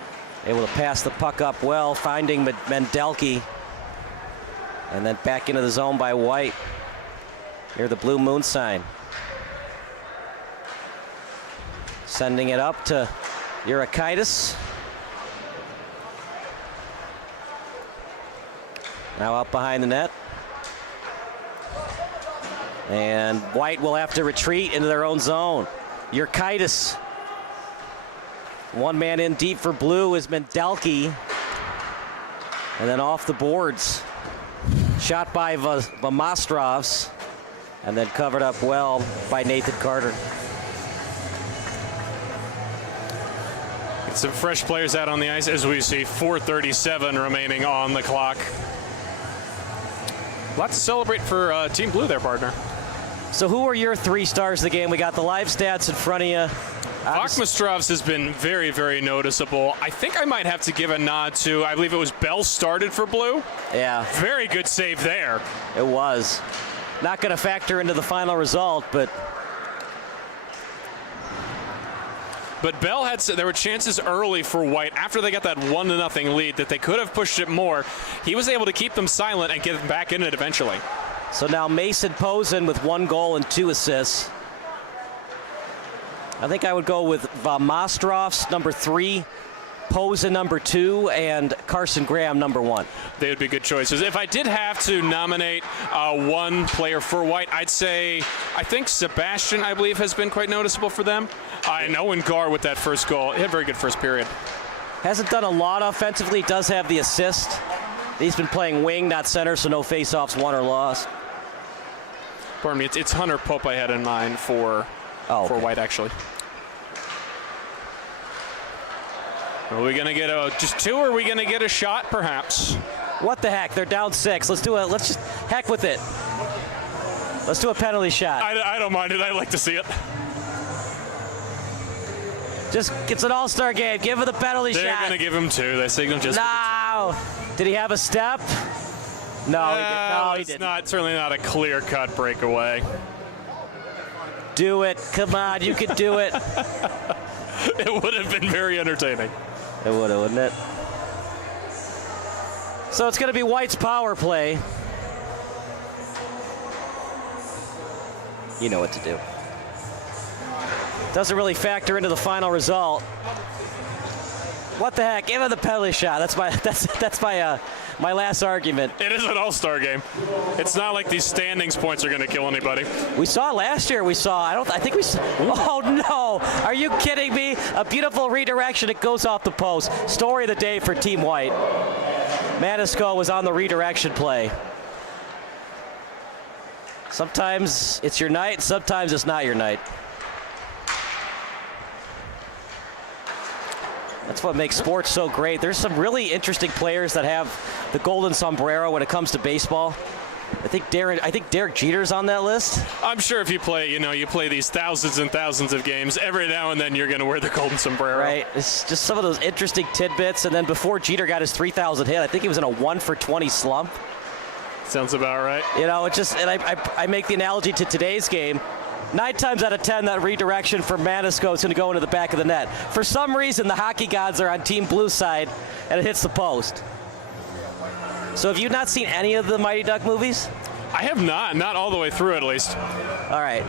able to pass the puck up well, finding Mendelke. And then back into the zone by White. Near the blue moon sign. Sending it up to Urakaitis. Now out behind the net. And White will have to retreat into their own zone. Urakaitis. One man in deep for Blue is Mendelke. And then off the boards. Shot by Vamastrovs. And then covered up well by Nathan Carter. Some fresh players out on the ice as we see 4:37 remaining on the clock. Lots to celebrate for Team Blue there, partner. So who are your 3 stars of the game? We got the live stats in front of you. Vachmistrovs has been very, very noticeable. I think I might have to give a nod to, I believe it was Bell started for Blue. Yeah. Very good save there. It was. Not going to factor into the final result, but Bell had, there were chances early for White after they got that 1-0 lead that they could have pushed it more. He was able to keep them silent and get them back in it eventually. So now Mason Posen with 1 goal and 2 assists. I think I would go with Mostrovs, number 3, Posen, number 2, and Carson Graham, number 1. They would be good choices. If I did have to nominate one player for White, I'd say, I think Sebastian, I believe, has been quite noticeable for them. And Owen Gar with that first goal. He had a very good first period. Hasn't done a lot offensively. Does have the assist. He's been playing wing, not center, so no face-offs won or lost. Pardon me, it's Hunter Pope I had in mind for White, actually. Are we going to get just 2, or are we going to get a shot, perhaps? What the heck? They're down 6. Let's just heck with it. Let's do a penalty shot. I don't mind it. I like to see it. It's an all-star game. Give him the penalty shot. They're going to give him 2. They signal just. No. Did he have a step? No, he didn't. No, he didn't. Certainly not a clear-cut breakaway. Do it. Come on, you can do it. It would have been very entertaining. It would have, wouldn't it? So it's going to be White's power play. You know what to do. Doesn't really factor into the final result. What the heck? Give him the penalty shot. That's my last argument. It is an all-star game. It's not like these standings points are going to kill anybody. We saw last year. Oh no! Are you kidding me? A beautiful redirection. It goes off the post. Story of the day for Team White. Manisco was on the redirection play. Sometimes it's your night. Sometimes it's not your night. That's what makes sports so great. There's some really interesting players that have the golden sombrero when it comes to baseball. I think Derek Jeter's on that list. I'm sure if you play these thousands and thousands of games, every now and then you're going to wear the golden sombrero. Right. It's just some of those interesting tidbits. And then before Jeter got his 3,000 hit, I think he was in a 1-for-20 slump. Sounds about right. And I make the analogy to today's game. 9 times out of 10, that redirection for Manisco is going to go into the back of the net. For some reason, the hockey gods are on Team Blue side, and it hits the post. So have you not seen any of the Mighty Duck movies? I have not all the way through at least. All right.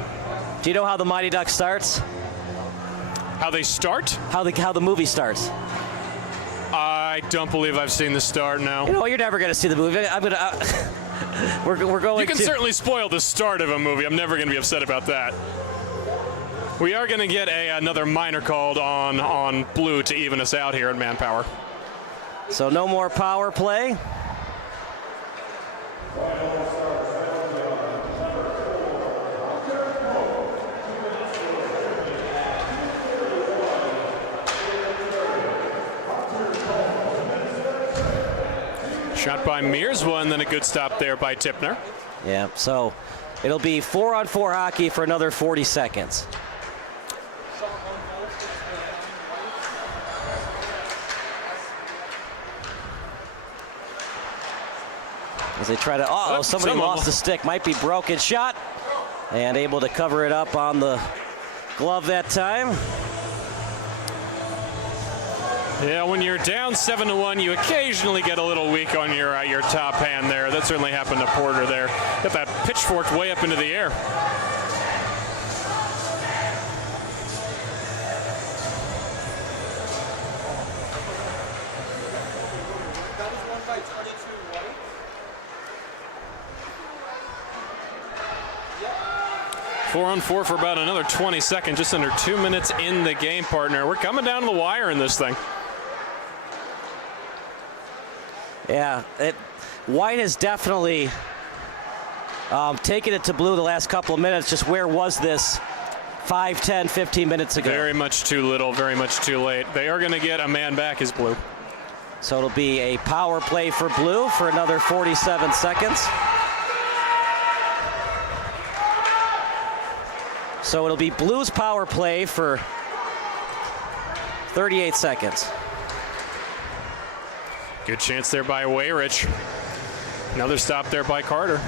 Do you know how the Mighty Duck starts? How they start? How the movie starts. I don't believe I've seen the start now. You know, you're never going to see the movie. I'm going to... We're going You can certainly spoil the start of a movie. I'm never going to be upset about that. We are going to get another minor called on Blue to even us out here in manpower. So no more power play. Shot by Mearswa, and then a good stop there by Tipner. Yeah, so it'll be 4-on-4 hockey for another 40 seconds. As they try to, somebody lost the stick, might be broken. Shot, and able to cover it up on the glove that time. Yeah, when you're down 7-1, you occasionally get a little weak on your top hand there. That certainly happened to Porter there. Got that pitchfork way up into the air. Four on four for about another 20 seconds, just under 2 minutes in the game, partner. We're coming down to the wire in this thing. Yeah, White has definitely taken it to Blue the last couple of minutes. Just where was this 5, 10, 15 minutes ago? Very much too little, very much too late. They are going to get a man back as Blue. So it'll be a power play for Blue for another 47 seconds. So it'll be Blues power play for 38 seconds. Good chance there by Wayrich. Another stop there by Carter.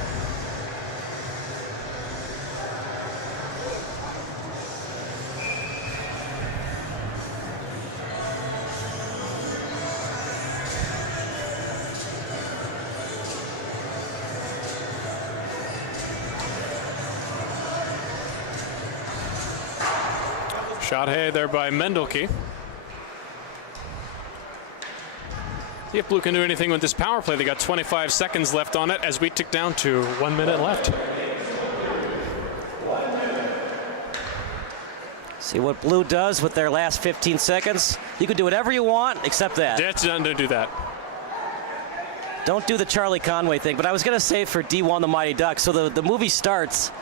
Shot there by Mendelke. See if Blue can do anything with this power play. They got 25 seconds left on it as we tick down to 1 minute left. See what Blue does with their last 15 seconds. You can do whatever you want except that. Don't do that. Don't do the Charlie Conway thing. But I was going to say for D1 the Mighty Ducks, so the movie starts,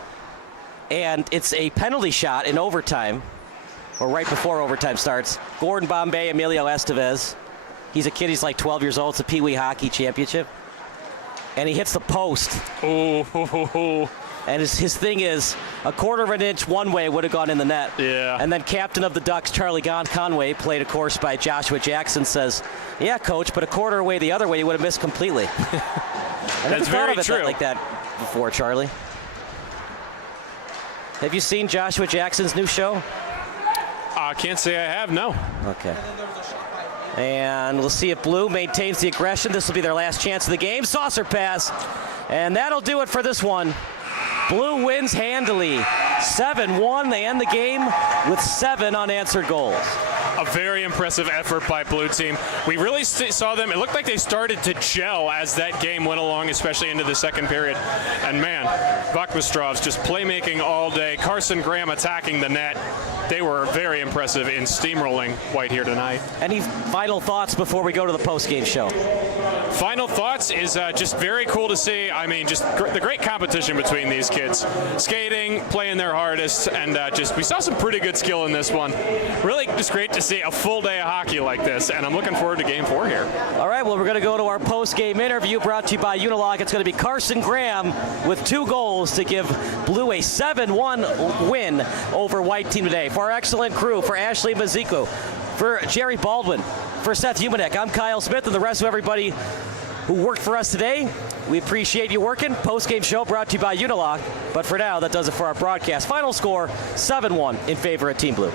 and it's a penalty shot in overtime, or right before overtime starts. Gordon Bombay, Emilio Estevez. He's a kid, he's like 12 years old. It's a Pee Wee Hockey Championship. And he hits the post. Oh. And his thing is, a quarter of an inch one way would have gone in the net. Yeah. And then captain of the Ducks, Charlie Conway, played of course by Joshua Jackson, says, yeah, coach, but a quarter away the other way, you would have missed completely. That's very true. Like that before, Charlie. Have you seen Joshua Jackson's new show? I can't say I have, no. Okay. And we'll see if Blue maintains the aggression. This will be their last chance of the game. Saucer pass. And that'll do it for this one. Blue wins handily. 7-1. They end the game with 7 unanswered goals. A very impressive effort by Blue team. We really saw them. It looked like they started to gel as that game went along, especially into the second period. And man, Buckmistrov's just playmaking all day. Carson Graham attacking the net. They were very impressive in steamrolling White here tonight. Any final thoughts before we go to the post-game show? Final thoughts is just very cool to see. I mean, just the great competition between these kids. Skating, playing their hardest, and we saw some pretty good skill in this one. Really just great to see a full day of hockey like this, and I'm looking forward to Game 4 here. All right, well, we're going to go to our post-game interview brought to you by Unilock. It's going to be Carson Graham with 2 goals to give Blue a 7-1 win over White team today. For our excellent crew, for Ashley Mazico, for Jerry Baldwin, for Seth Humanek, I'm Kyle Smith, and the rest of everybody who worked for us today. We appreciate you working. Post-game show brought to you by Unilock. But for now, that does it for our broadcast. Final score, 7-1 in favor of Team Blue.